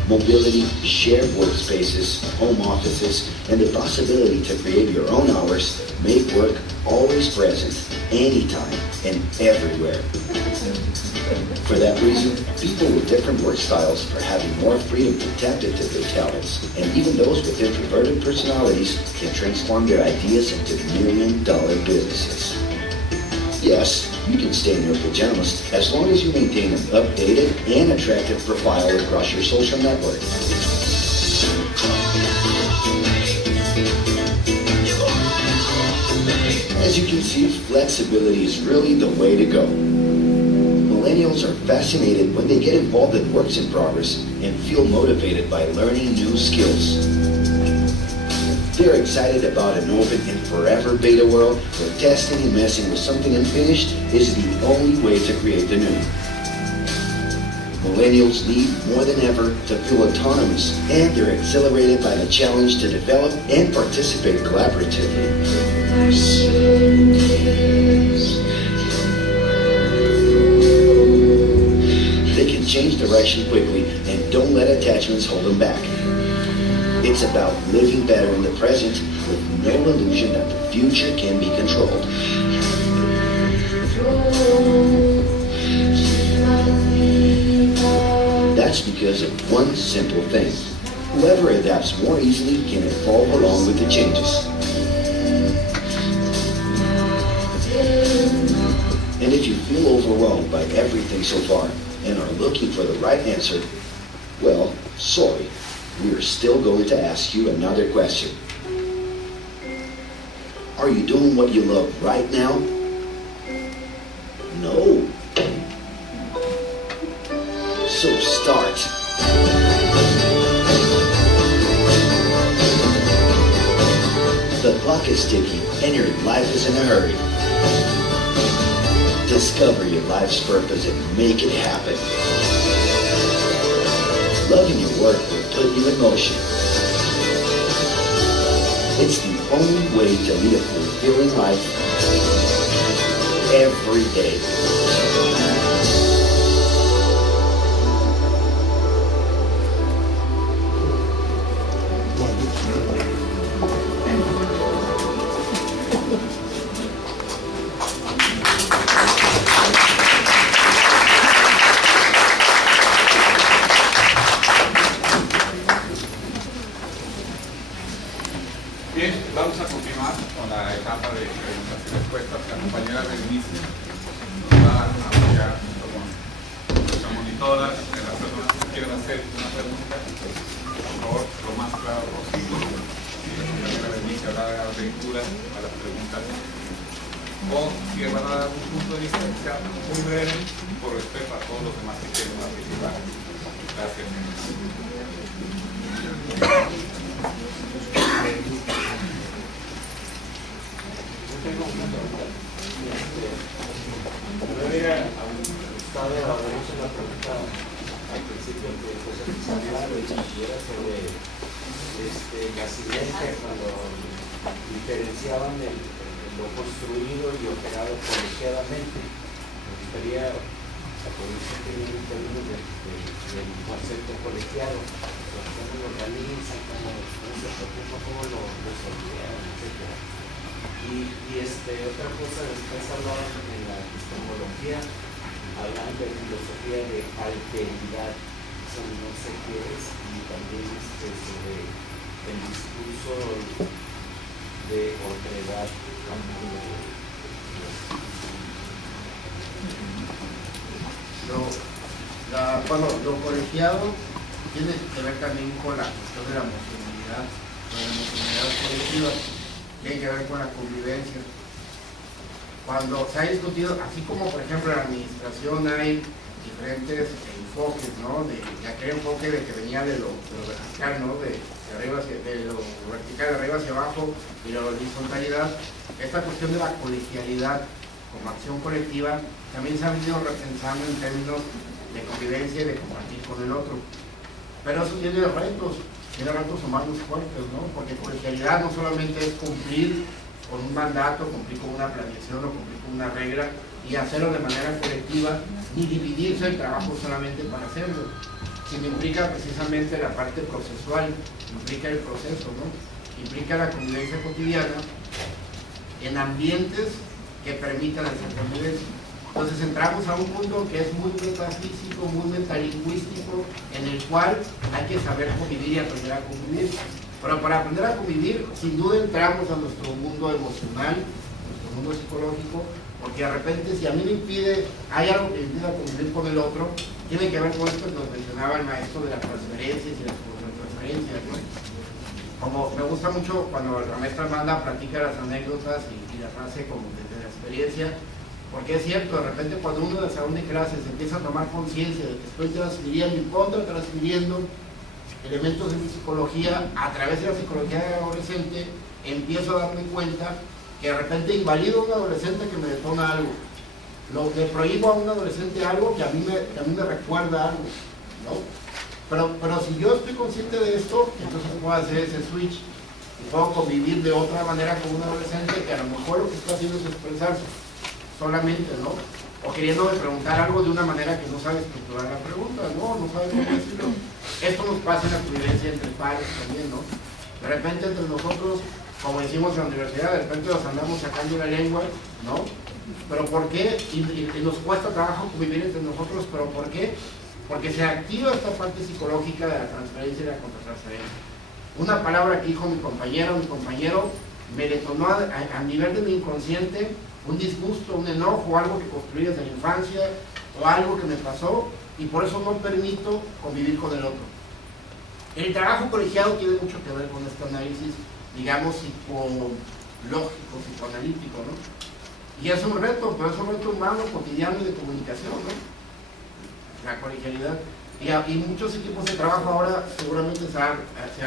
Mobility, shared workspaces, home offices, and the possibility to create your own hours make work always present, anytime and everywhere. For that reason, people with different work styles are having more freedom to tap into their talents, and even those with introverted personalities can transform their ideas into million-dollar businesses. Yes, you can stay in your pajamas as long as you maintain an updated and attractive profile across your social network. As you can see, flexibility is really the way to go. Millennials are fascinated when they get involved in works in progress and feel motivated by learning new skills. They're excited about an open and forever beta world where testing and messing with something unfinished is the only way to create the new. Millennials need more than ever to feel autonomous, and they're exhilarated by the challenge to develop and participate collaboratively. They can change direction quickly and don't let attachments hold them back. It's about living better in the present with no illusion that the future can be controlled. That's because of one simple thing. Whoever adapts more easily can evolve along with the changes. And if you feel overwhelmed by everything so far and are looking for the right answer, well, sorry. We are still going to ask you another question. Are you doing what you love right now? No. So start. The clock is ticking and your life is in a hurry. Discover your life's purpose and make it happen. Loving your work will put you in motion. It's the only way to lead a fulfilling life every day. Bien, vamos a continuar con la etapa de preguntas y respuestas. La compañera Berenice nos va a apoyar como nuestra monitora de las personas que quieran hacer una pregunta. Por favor, lo más claro posible. La compañera Berenice hará apertura a las preguntas. O si van a dar un punto de vista que sea muy breve por respeto a todos los demás que quieren participar. Gracias. Hablamos en la pregunta al principio que José Pizarro era sobre las iglesias cuando diferenciaban lo construido y operado colegiadamente. Me gustaría conocer en términos del concepto colegiado, cómo lo organizan, cómo lo resolvían, etc. Y Otra cosa, después hablaban en la epistemología, hablan de filosofía de alteridad, eso no sé qué es, y también sobre el discurso de otredad. Lo colegiado tiene que ver también con la cuestión de la emocionalidad, colectiva, tiene que ver con la convivencia. Cuando se ha discutido, así como por ejemplo en la administración hay diferentes enfoques, ¿no? De aquel enfoque de que venía de lo vertical, ¿no? De lo vertical de arriba hacia abajo y la horizontalidad, esta cuestión de la colegialidad como acción colectiva también se ha venido repensando en términos de convivencia y de compartir con el otro. Pero eso tiene retos humanos fuertes, ¿no? Porque colegialidad no solamente es cumplir con un mandato, cumplir con una planeación o cumplir con una regla y hacerlo de manera colectiva, ni dividirse el trabajo solamente para hacerlo, sino implica precisamente la parte procesual, implica el proceso, ¿no? Implica la convivencia cotidiana en ambientes que permitan esa convivencia. Entonces entramos a un mundo que es muy metafísico, muy metalingüístico, en el cual hay que saber convivir y aprender a convivir. Pero para aprender a convivir, sin duda entramos a nuestro mundo emocional, nuestro mundo psicológico, porque de repente si a mí me impide, hay algo que me impide convivir con el otro, tiene que ver con esto que nos mencionaba el maestro de las transferencias y las transferencias, ¿no? Como me gusta mucho cuando la maestra Amanda platica las anécdotas y las hace como desde la experiencia, porque es cierto, de repente cuando uno de salón de clases empieza a tomar conciencia de que estoy transfiriendo y transfiriendo elementos de mi psicología a través de la psicología del adolescente, empiezo a darme cuenta que de repente invalido a un adolescente que me detona algo, le prohíbo a un adolescente algo que a mí me recuerda algo, ¿no? Pero si yo estoy consciente de esto, entonces puedo hacer ese switch y puedo convivir de otra manera con un adolescente que a lo mejor lo que está haciendo es expresarse solamente, ¿no? O queriéndome preguntar algo de una manera que no sabe estructurar la pregunta, no sabe cómo decirlo. Esto nos pasa en la convivencia entre pares también, ¿no? De repente entre nosotros, como decimos en la universidad, de repente nos andamos sacando la lengua, ¿no? ¿Pero por qué? Y nos cuesta trabajo convivir entre nosotros, ¿pero por qué? Porque se activa esta parte psicológica de la transferencia y la contratransferencia. Una palabra que dijo mi compañero, me detonó a nivel de mi inconsciente un disgusto, un enojo, algo que construí desde la infancia o algo que me pasó y por eso no permito convivir con el otro. El trabajo colegiado tiene mucho que ver con este análisis, digamos, psicológico, psicoanalítico, ¿no? Y es un reto, pero es un reto humano, cotidiano y de comunicación, ¿no? La colegialidad. Y muchos equipos de trabajo ahora seguramente se ha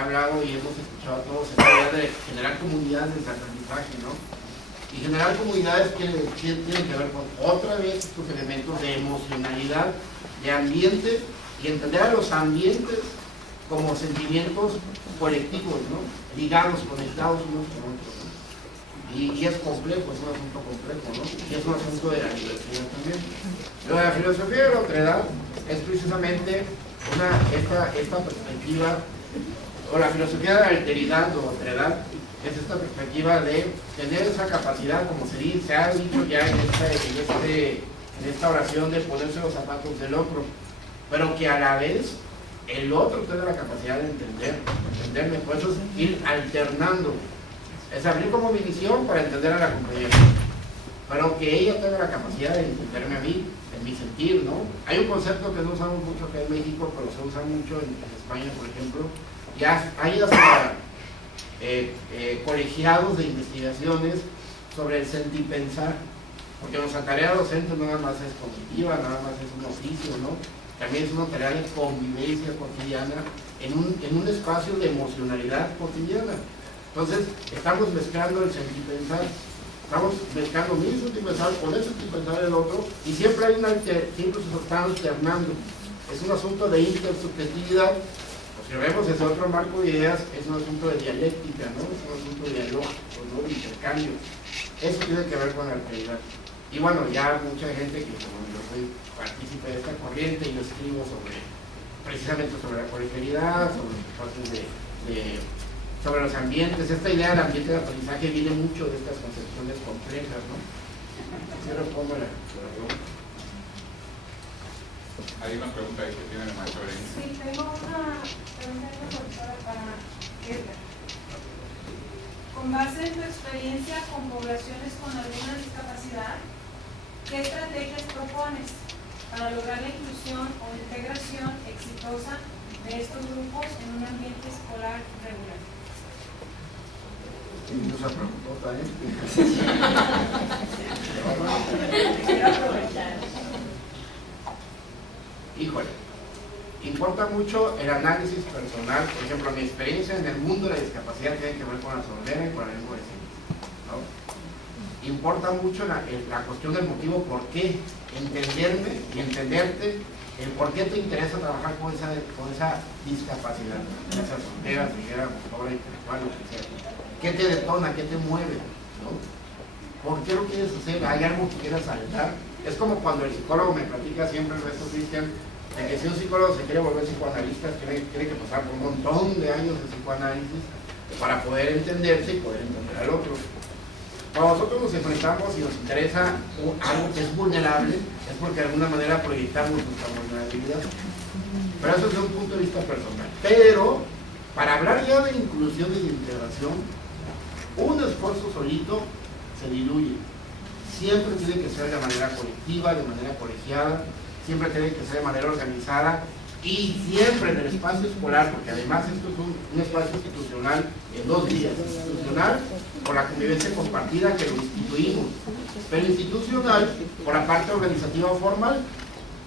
hablado y hemos escuchado a todos en la idea de generar comunidades de aprendizaje, ¿no? Y generar comunidades que tienen que ver con otra vez estos elementos de emocionalidad, de ambiente y entender a los ambientes como sentimientos colectivos, ¿no? Ligados, conectados unos con otros, ¿no? Y es complejo, es un asunto complejo, ¿no? Y es un asunto de la diversidad también. Pero la filosofía de la otredad es precisamente esta perspectiva, o la filosofía de la alteridad o otredad, es esta perspectiva de tener esa capacidad, como se ha dicho ya en esta oración, de ponerse los zapatos del otro, pero que a la vez el otro tenga la capacidad de entenderme, por eso es ir alternando, es abrir como mi visión para entender a la compañera, pero que ella tenga la capacidad de entenderme a mí, en mi sentir, ¿no? Hay un concepto que no usamos mucho acá en México, pero se usa mucho en España, por ejemplo, ya hay hasta colegiados de investigaciones sobre el sentipensar, porque nuestra tarea docente no nada más es cognitiva, nada más es un oficio, ¿no? También es una tarea de convivencia cotidiana en un espacio de emocionalidad cotidiana. Entonces, estamos mezclando el sentipensar, estamos mezclando mi sentipensar con el sentipensar del otro, y siempre siempre se están alternando. Es un asunto de intersubjetividad. Si vemos desde otro marco de ideas, es un asunto de dialéctica, ¿no? Es un asunto de dialógico, ¿no? De intercambio. Eso tiene que ver con la alteridad. Y bueno, ya mucha gente que, como yo soy partícipe de esta corriente y yo escribo precisamente sobre la colegialidad, sobre los espacios de sobre los ambientes. Esta idea del ambiente de aprendizaje viene mucho de estas concepciones complejas, ¿no? Si respondo la pregunta. Hay una pregunta ahí que tiene el maestro Berenice. Sí, tengo una pregunta para Edgar. Con base en tu experiencia con poblaciones con alguna discapacidad, ¿qué estrategias propones para lograr la inclusión o integración exitosa de estos grupos en un ambiente escolar regular? Nos preguntó también. Híjole, importa mucho el análisis personal. Por ejemplo, mi experiencia en el mundo de la discapacidad tiene que ver con la sordera y con la lengua de señas, ¿no? Importa mucho la cuestión del motivo por qué, entenderme y entenderte, el por qué te interesa trabajar con esa discapacidad, ya sea sordera, ceguera, motora, intelectual, lo que sea. ¿Qué te detona? ¿Qué te mueve? ¿No? ¿Por qué lo quieres hacer? ¿Hay algo que quieras saltar? Es como cuando el psicólogo me platica siempre, el resto Cristian, de que si un psicólogo se quiere volver psicoanalista, tiene que pasar por un montón de años de psicoanálisis para poder entenderse y poder entender al otro. Cuando nosotros nos enfrentamos y nos interesa algo que es vulnerable, es porque de alguna manera proyectamos nuestra vulnerabilidad. Pero eso es desde un punto de vista personal. Pero, para hablar ya de inclusión y de integración, un esfuerzo solito se diluye. Siempre tiene que ser de manera colectiva, de manera colegiada, siempre tiene que ser de manera organizada y siempre en el espacio escolar, porque además esto es un espacio institucional en 2 días. Institucional por la convivencia compartida que lo instituimos, pero institucional por la parte organizativa formal,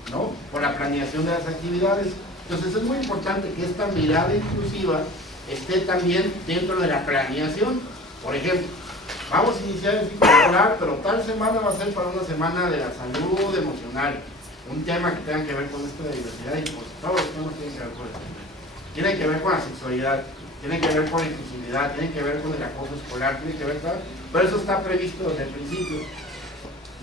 ¿no? Por la planeación de las actividades. Entonces es muy importante que esta mirada inclusiva esté también dentro de la planeación. Por ejemplo, vamos a iniciar el ciclo escolar, pero tal semana va a ser para una semana de la salud emocional, un tema que tenga que ver con esto de diversidad y pues todos los temas tienen que ver con esto. Tiene que ver con la sexualidad, tiene que ver con la inclusividad, tiene que ver con el acoso escolar, tiene que ver con... Pero eso está previsto desde el principio,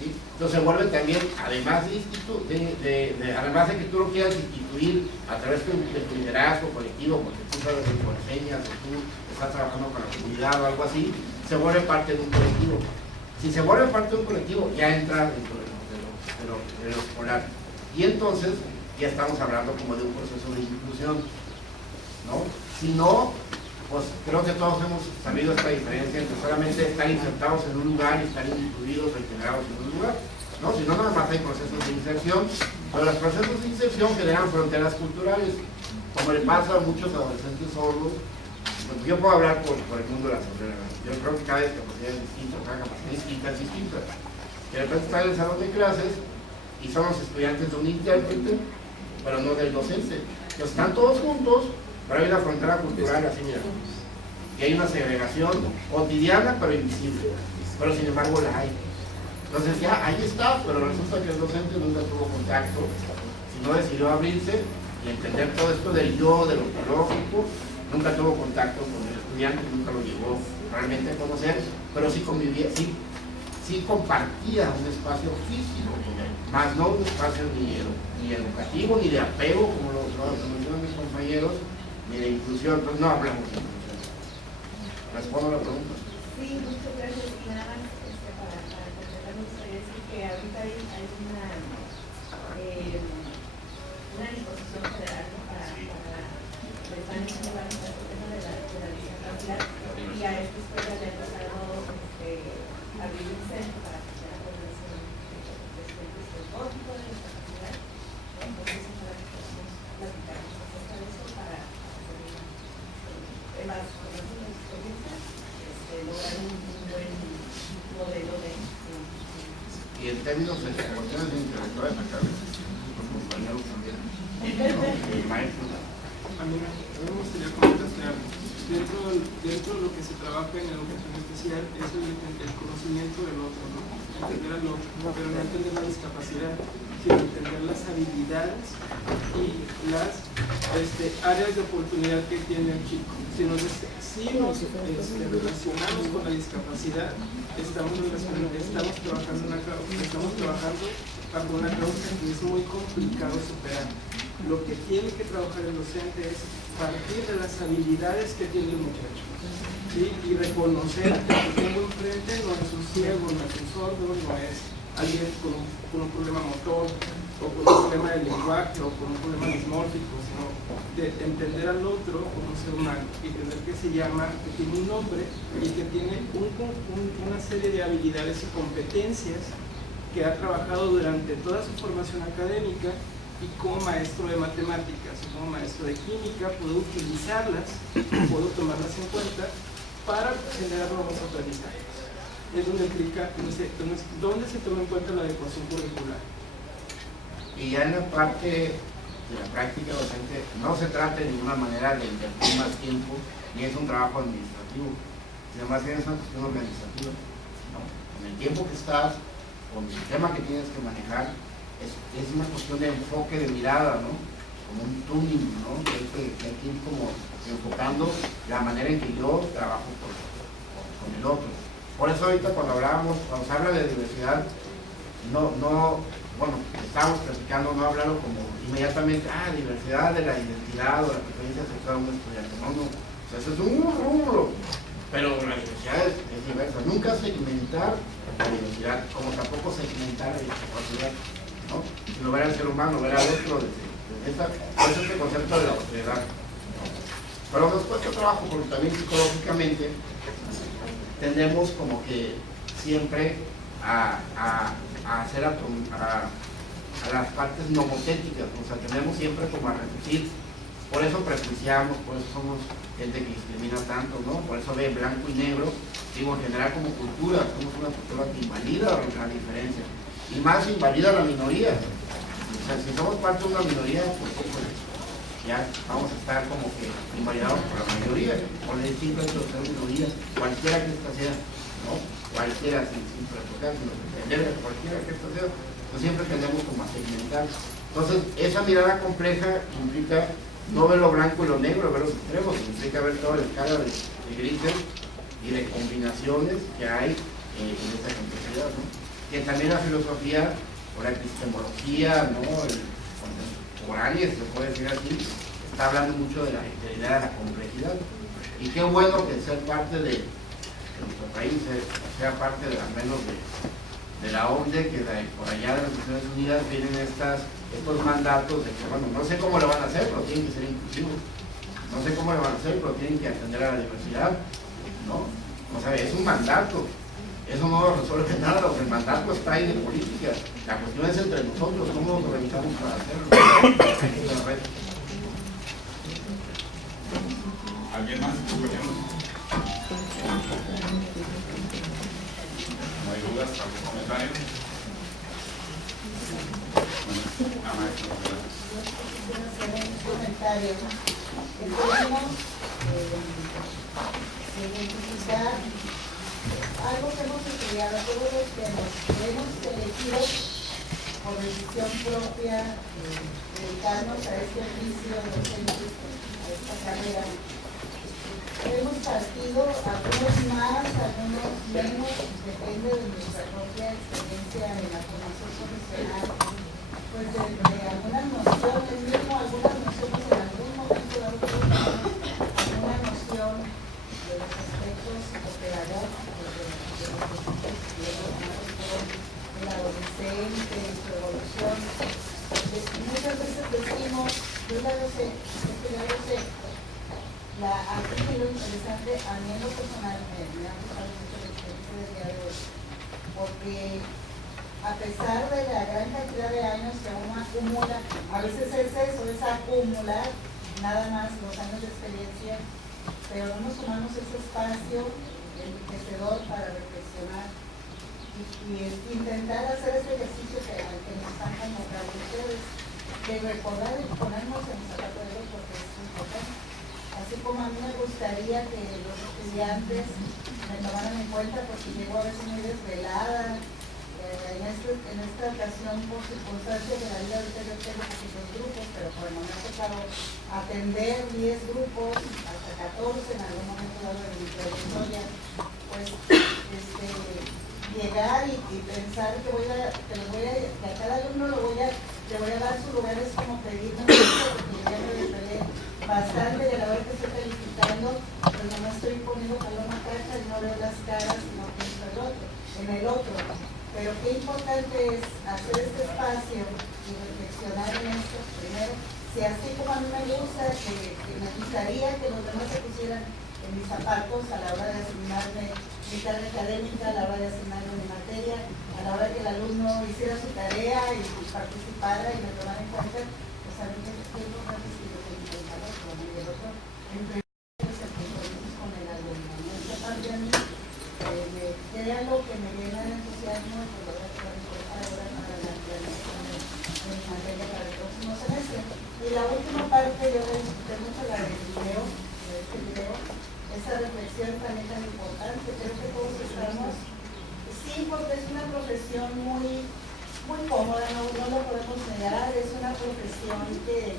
¿sí? Entonces se vuelve también, además además de que tú lo quieras instituir a través de tu liderazgo colectivo, porque tú sabes de señas o tú estás trabajando con la comunidad o algo así, se vuelve parte de un colectivo. Si se vuelve parte de un colectivo, ya entra dentro de lo escolar. Y entonces ya estamos hablando como de un proceso de inclusión, ¿no? Si no, pues creo que todos hemos sabido esta diferencia entre solamente estar insertados en un lugar y estar incluidos o integrados en un lugar, ¿no? Si no, nada más hay procesos de inserción, pero los procesos de inserción generan fronteras culturales, como le pasa a muchos adolescentes sordos. Pues yo puedo hablar por el mundo de la sordera. Yo creo que cada discapacidad es distinta, cada capacidad es distinta. Que de repente están en el salón de clases y son los estudiantes de un intérprete, pero no del docente. Entonces están todos juntos, pero hay una frontera cultural así, mira. Y hay una segregación cotidiana, pero invisible. Pero sin embargo la hay. Entonces ya, ahí está, pero resulta que el docente nunca tuvo contacto, sino decidió abrirse y entender todo esto del yo, de lo biológico, nunca tuvo contacto con el estudiante, nunca lo llegó realmente a conocer, pero sí convivía, sí compartía un espacio físico con él, más no un espacio ni educativo, ni de apego, como lo mencionan mis compañeros, ni de inclusión. Entonces no hablamos de inclusión. ¿Respondo a la pregunta? Sí, muchas gracias. Y nada más para completar, me gustaría decir que ahorita hay una disposición federal, ¿no? para están haciendo varios temas de la discapacidad, y a esta escuela le ha pasado abrir un centro para que sea población de todo tipo de discapacidad. Entonces, ojalá que podamos platicar acerca de eso para hacer más con las experiencias, lograr un buen modelo de... Y en términos de cuestiones intelectuales, acá los compañeros también, el maestro. A mí me gustaría comentarte algo. Dentro de lo que se trabaja en educación especial es el conocimiento del otro, ¿no? Entender al otro, pero no entender la discapacidad, sino entender las habilidades y las áreas de oportunidad que tiene el chico. Si nos relacionamos con la discapacidad, estamos trabajando bajo una causa que es muy complicado superar. lo que tiene que trabajar el docente es partir de las habilidades que tiene el muchacho, ¿sí? Y reconocer que el que tengo enfrente no es un ciego, no es un sordo, no es alguien con un problema motor, o con un problema de lenguaje, o con un problema dismórfico, sino de entender al otro como un ser humano y entender que se llama, que tiene un nombre y que tiene una serie de habilidades y competencias que ha trabajado durante toda su formación académica, y como maestro de matemáticas o como maestro de química puedo utilizarlas, puedo tomarlas en cuenta para generar nuevos aprendizajes. Es donde aplica, donde se toma en cuenta la adecuación curricular. Y ya en la parte de la práctica docente, no se trata de ninguna manera de invertir más tiempo, ni es un trabajo administrativo, sino más bien es una cuestión organizativa, ¿no? Con el tiempo que estás, con el tema que tienes que manejar, es una cuestión de enfoque, de mirada, ¿no? Como un tuning, ¿no? Que hay que ir como enfocando la manera en que yo trabajo con el otro. Por eso ahorita cuando se habla de diversidad, bueno, estamos platicando, no hablarlo como inmediatamente, diversidad de la identidad o la preferencia sexual de un estudiante. No, o sea, eso es un rubro, pero la diversidad es diversa. Nunca segmentar la diversidad, como tampoco segmentar la discapacidad, ¿no? Sino ver al ser humano, ver al otro desde este concepto de la sociedad. Pero nos cuesta trabajo porque también psicológicamente tendemos como que siempre a las partes nomotéticas, o sea, tendemos siempre como a repetir. Por eso prejuiciamos, por eso somos gente que discrimina tanto, ¿no? Por eso ve blanco y negro, digo, en general como cultura, somos una cultura que invalida la diferencia. Y más invalida la minoría. O sea, si somos parte de una minoría, pues ya vamos a estar como que invalidados por la mayoría, por el simple hecho de ser minoría, cualquiera que esta sea, ¿no? Cualquiera, sin prejuiciar, sino entender que cualquiera que esta sea, pues siempre tendemos como a segmentar. Entonces, esa mirada compleja implica no ver lo blanco y lo negro, ver los extremos, implica ver toda la escala de grises y de combinaciones que hay en esa complejidad, ¿no? Que también la filosofía o la epistemología, ¿no? El contemporánea, se puede decir así, está hablando mucho de la idea de la complejidad. Y qué bueno que ser parte de nuestro país sea parte de al menos de la OCDE, que por allá de las Naciones Unidas vienen estos mandatos de que, bueno, no sé cómo lo van a hacer, pero tienen que ser inclusivos. No sé cómo lo van a hacer, pero tienen que atender a la diversidad, ¿no? O sea, es un mandato. Eso no resuelve nada, el mandato está ahí de política. La cuestión es entre nosotros, cómo nos organizamos para hacerlo. ¿Alguien más? ¿No hay dudas? ¿Algún comentario? Quiero hacer un comentario. Podemos identificar algo que hemos estudiado, todos los temas que hemos elegido por decisión propia, dedicarnos a este oficio docente, a esta carrera. Hemos partido, algunos más, algunos menos, depende de nuestra propia experiencia en la formación profesional, pues de algunas nociones, mismo algunas nociones en algún momento dado, alguna noción de los aspectos psicopedagógicos del adolescente, su evolución. Muchas veces decimos, yo la sé, aquí lo interesante, a mí en lo personal, me ha gustado mucho la experiencia del día de hoy, porque a pesar de la gran cantidad de años que uno acumula, a veces es eso, es acumular nada más los años de experiencia, pero no nos sumamos ese espacio enriquecedor para reflexionar y intentar hacer este ejercicio que nos están convocando ustedes, de recordar y ponernos en los zapatos de ellos porque es importante. Así como a mí me gustaría que los estudiantes me tomaran en cuenta porque llego a veces muy desvelada. En esta ocasión, por circunstancias de la vida, ahorita yo tengo poquitos grupos, pero por el momento he tocado atender 10 grupos, hasta 14 en algún momento dado de mi trayectoria, pues llegar y pensar que a cada alumno lo voy a le voy a dar su lugar, es como pedirme porque ya me desvelé bastante de la hora que estoy calificando, pues no me estoy poniendo paloma caja y no veo las caras y no pienso en el otro. Pero qué importante es hacer este espacio y reflexionar en esto primero. Si así como a mí me gusta, que me gustaría que los demás se pusieran en mis zapatos a la hora de asignarme mi carga académica, a la hora de asignarme mi materia, a la hora que el alumno hiciera su tarea y participara y me tomara en cuenta, pues a mí me importante es que yo tengo que pensar otro, y el otro, entre ellos, el compromiso con el alumno. ¿No? Esta parte a mí me crea algo que me llena de entusiasmo y que lo voy a trabajar ahora para la realización de mi materia para el próximo semestre. Y la última parte, yo le disfruté mucho la del video, de este video, esa reflexión también tan importante. Creo que todos estamos, sí, porque es una profesión muy cómoda, no lo podemos negar, es una profesión que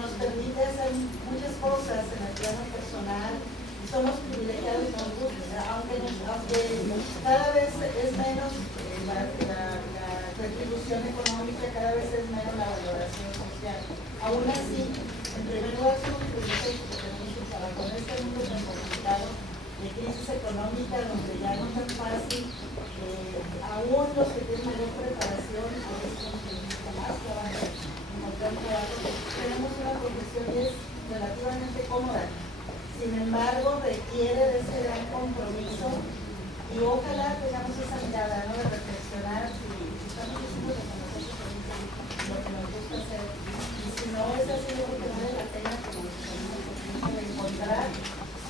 nos permite hacer muchas cosas en el plano personal, y somos privilegiados y nos gusta, aunque cada vez es menos la retribución económica, cada vez es menos la valoración social. Aún así, en primer lugar, somos privilegiados porque tenemos que trabajar en este mundo tan complicado de crisis económica, donde ya no es tan fácil, aún los que tienen mayor preparación, a veces son los que más trabajan, encontrar trabajo. Tenemos una profesión que es relativamente cómoda, sin embargo, requiere de ese gran compromiso y ojalá tengamos esa mirada, ¿no? De reflexionar si estamos haciendo lo que nosotros queremos, lo que nos gusta hacer, y si no es así, yo creo que vale la pena que nos tenemos que encontrar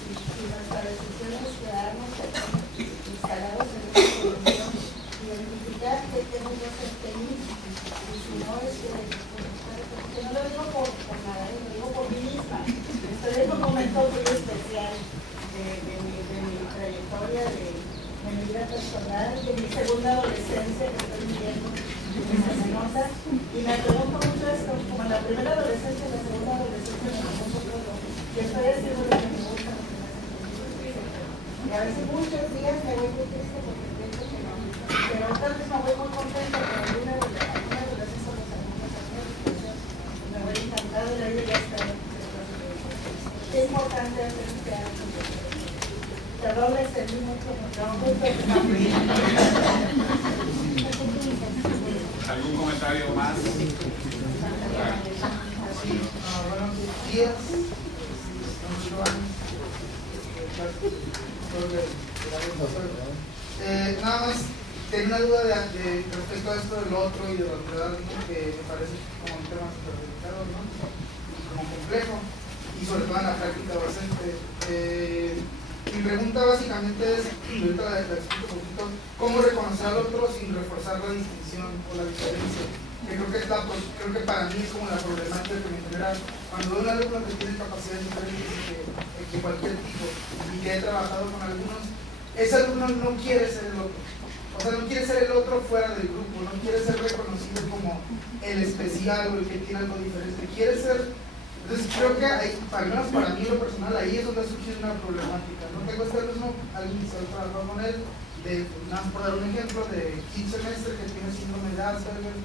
y nuestra decisión es quedarnos instalados en esta situación, identificar qué nos va a hacer feliz, y si no es que no lo digo por nada, lo digo por mí misma. Estoy en un momento muy especial de mi trayectoria, de mi vida personal, de mi segunda adolescencia que estoy viviendo, que se nota, y me pregunto mucho esto, como en la primera adolescencia y la segunda adolescencia me pregunto todo, que estoy haciendo lo que me gusta, lo que me hace feliz, y a veces muchos días me voy muy triste porque pienso que no, pero otras veces me voy muy contenta porque alguna de las adolescencias son los alumnos aquí, me voy encantada de la vida y ya está. Es importante hacer este acto. Perdón, le extendí mucho, ¿Algún comentario más? Buenos días. Nada más tenía una duda respecto a esto del otro y de la autoridad, que me parece como un tema súper delicado, ¿no? Y como complejo, y sobre todo en la práctica docente. Mi pregunta básicamente es, ahorita la explico un poquito, ¿cómo reconocer al otro sin reforzar la distinción o la diferencia? Que creo que para mí es como la problemática que me genera cuando veo un alumno que tiene capacidades diferentes que cualquier tipo y que he trabajado con algunos, ese alumno no quiere ser el otro. O sea, no quiere ser el otro fuera del grupo, no quiere ser reconocido como el especial o el que tiene algo diferente, quiere ser. Entonces creo que al menos para mí en lo personal ahí es donde surge una problemática. No tengo este alumno, alguien que se ha trabajado con él, nada más por dar un ejemplo, de 15 semestre que tiene síndrome de Asperger,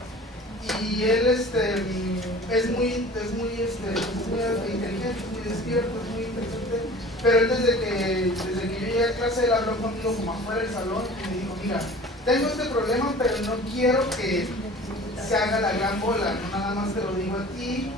y él es muy inteligente, es muy despierto, es muy inteligente, pero él desde que yo llegué a clase él habló conmigo como afuera del salón y me dijo, mira, tengo este problema pero no quiero que se haga la gran bola, no nada más te lo digo a ti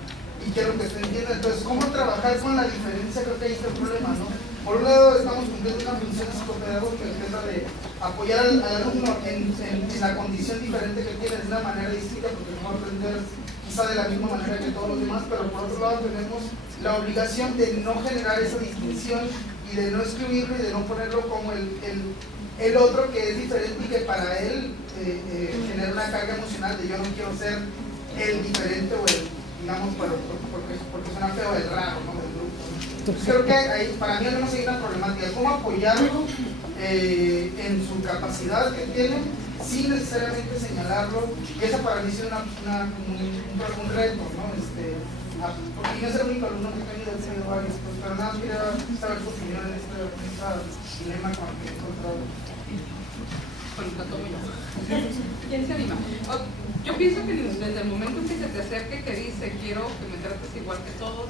y quiero que te entienda. Entonces, ¿cómo trabajar con la diferencia? Creo que ahí está el problema, ¿no? Por un lado estamos cumpliendo una función psicopedagógica que trata de apoyar al alumno en la condición diferente que tiene de una manera distinta porque no va a aprender quizá de la misma manera que todos los demás, pero por otro lado tenemos la obligación de no generar esa distinción y de no excluirlo y de no ponerlo como el otro que es diferente y que para él genera una carga emocional de yo no quiero ser el diferente o el, digamos, porque suena feo, el raro, ¿no? Del grupo. Entonces creo que ahí, para mí al menos hay una problemática, cómo apoyarlo en su capacidad que tiene sin necesariamente señalarlo, y esa para mí es un reto, ¿no? Porque yo soy el único alumno que he tenido varios, pero nada más quería saber tu opinión en este dilema con el que he encontrado. Bueno, la tomo yo. ¿Quién se anima? Yo pienso que desde el momento en que se te acerque, que dice, quiero que me trates igual que todos,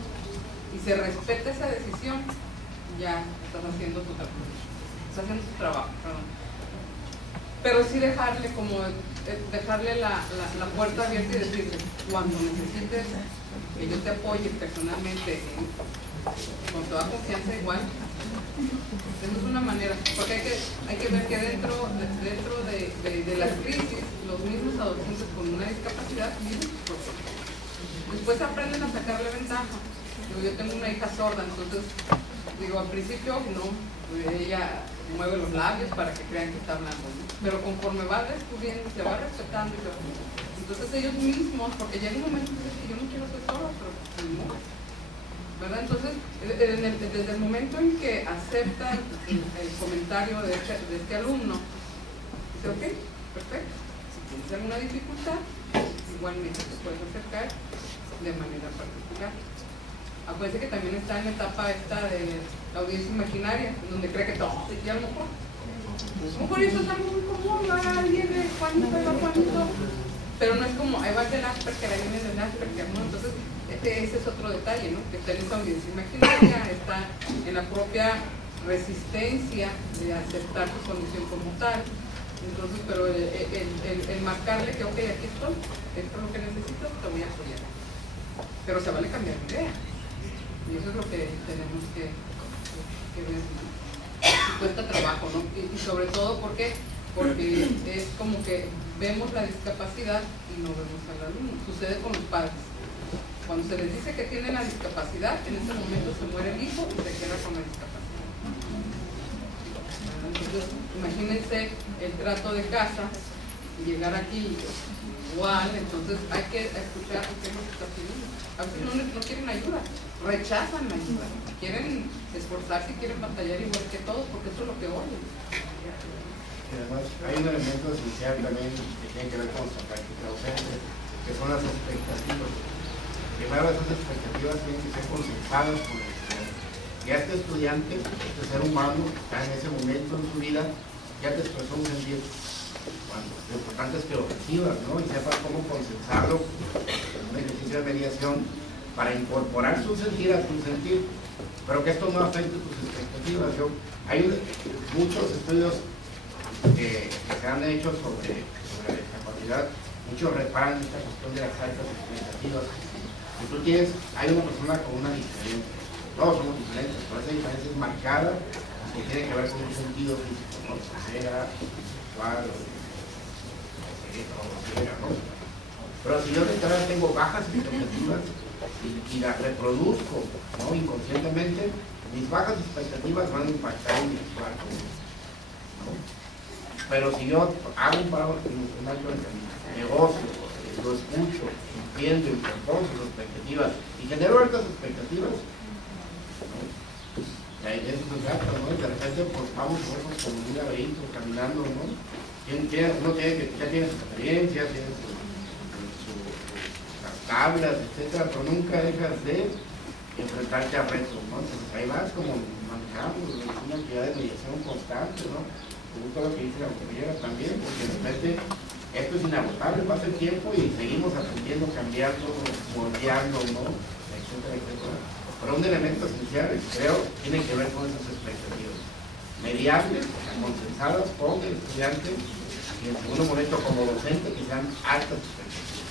y se respete esa decisión, ya estás haciendo tu trabajo. Estás haciendo tu trabajo, perdón. Pero sí dejarle la puerta abierta y decirle, cuando necesites que yo te apoye personalmente con toda confianza igual. Esa es una manera, porque hay que ver que dentro de las crisis, los mismos adolescentes con una discapacidad viven sus problemas. Después aprenden a sacarle ventaja. Yo tengo una hija sorda, entonces, al principio no, ella mueve los labios para que crean que está hablando, ¿no? Pero conforme va descubriendo, se va respetando, entonces ellos mismos, porque llega un momento que yo no quiero ser sorda, pero no, ¿verdad? Entonces, desde el momento en que acepta el comentario de este alumno, dice, ok, perfecto, si tienes alguna dificultad, igualmente te puedes acercar de manera particular. Acuérdense que también está en la etapa esta de la audiencia imaginaria, donde cree que todo, y a lo mejor eso es algo muy común, viene Juanito, ahí va Juanito, pero no es como, ahí va el del Asperger, ahí viene el del Asperger, ¿no? Entonces, ese es otro detalle, ¿no? Que está en esa audiencia imaginaria, está en la propia resistencia de aceptar su condición como tal. Entonces, pero el marcarle que, ok, aquí estoy, esto es lo que necesitas, te voy a apoyar. Pero se vale cambiar de idea. Y eso es lo que tenemos que ver, ¿no? Y cuesta trabajo, ¿no? Y sobre todo porque es como que vemos la discapacidad y no vemos al alumno. Sucede con los padres. Cuando se les dice que tienen la discapacidad, en ese momento se muere el hijo y se queda con la discapacidad. Entonces, imagínense el trato de casa y llegar aquí igual, entonces hay que escuchar qué es lo que está pidiendo. A veces no quieren ayuda, rechazan la ayuda, quieren esforzarse y quieren batallar igual que todos porque eso es lo que oyen. Y además hay un elemento esencial también que tiene que ver con nuestra práctica docente, que son las expectativas. Primero, esas expectativas tienen que ser consensadas por el estudiante. Ya este estudiante, este ser humano, está en ese momento en su vida, ya te expresó un sentir. Lo importante es que lo recibas, ¿no? Y sepas cómo consensarlo en un ejercicio de mediación para incorporar su sentir a tu sentir, pero que esto no afecte tus expectativas. Hay muchos estudios que se han hecho sobre la discapacidad, muchos reparan esta cuestión de las altas expectativas. Si tú hay una persona con una diferencia, todos somos diferentes, pero esa diferencia es marcada que tiene que ver con un sentido físico, ¿no? Cera, visual, ¿no? Pero si yo literalmente tengo bajas expectativas y las reproduzco, ¿no? Inconscientemente, mis bajas expectativas van a impactar en mi actual, ¿no? Pero si yo hago un parámetro emocional con el negocio, lo escucho, entiendo y propongo sus expectativas y genero altas expectativas, ¿no? Y ahí eso se trata, ¿no? Y de repente pues vamos nosotros como un laberinto caminando, ¿no? Uno ya tiene su experiencia, tiene las tablas, etcétera, pero nunca dejas de enfrentarte a retos, ¿no? Entonces ahí vas como manejando, es una actividad de mediación constante, ¿no? Me gusta lo que dice la compañera también, porque de repente esto es inagotable, pasa el tiempo y seguimos aprendiendo, cambiando, moldeando, ¿no? Etcétera, etcétera. Pero un elemento esencial, creo, tiene que ver con esas expectativas. Mediables, consensadas con el estudiante y en segundo momento como docente que sean altas expectativas.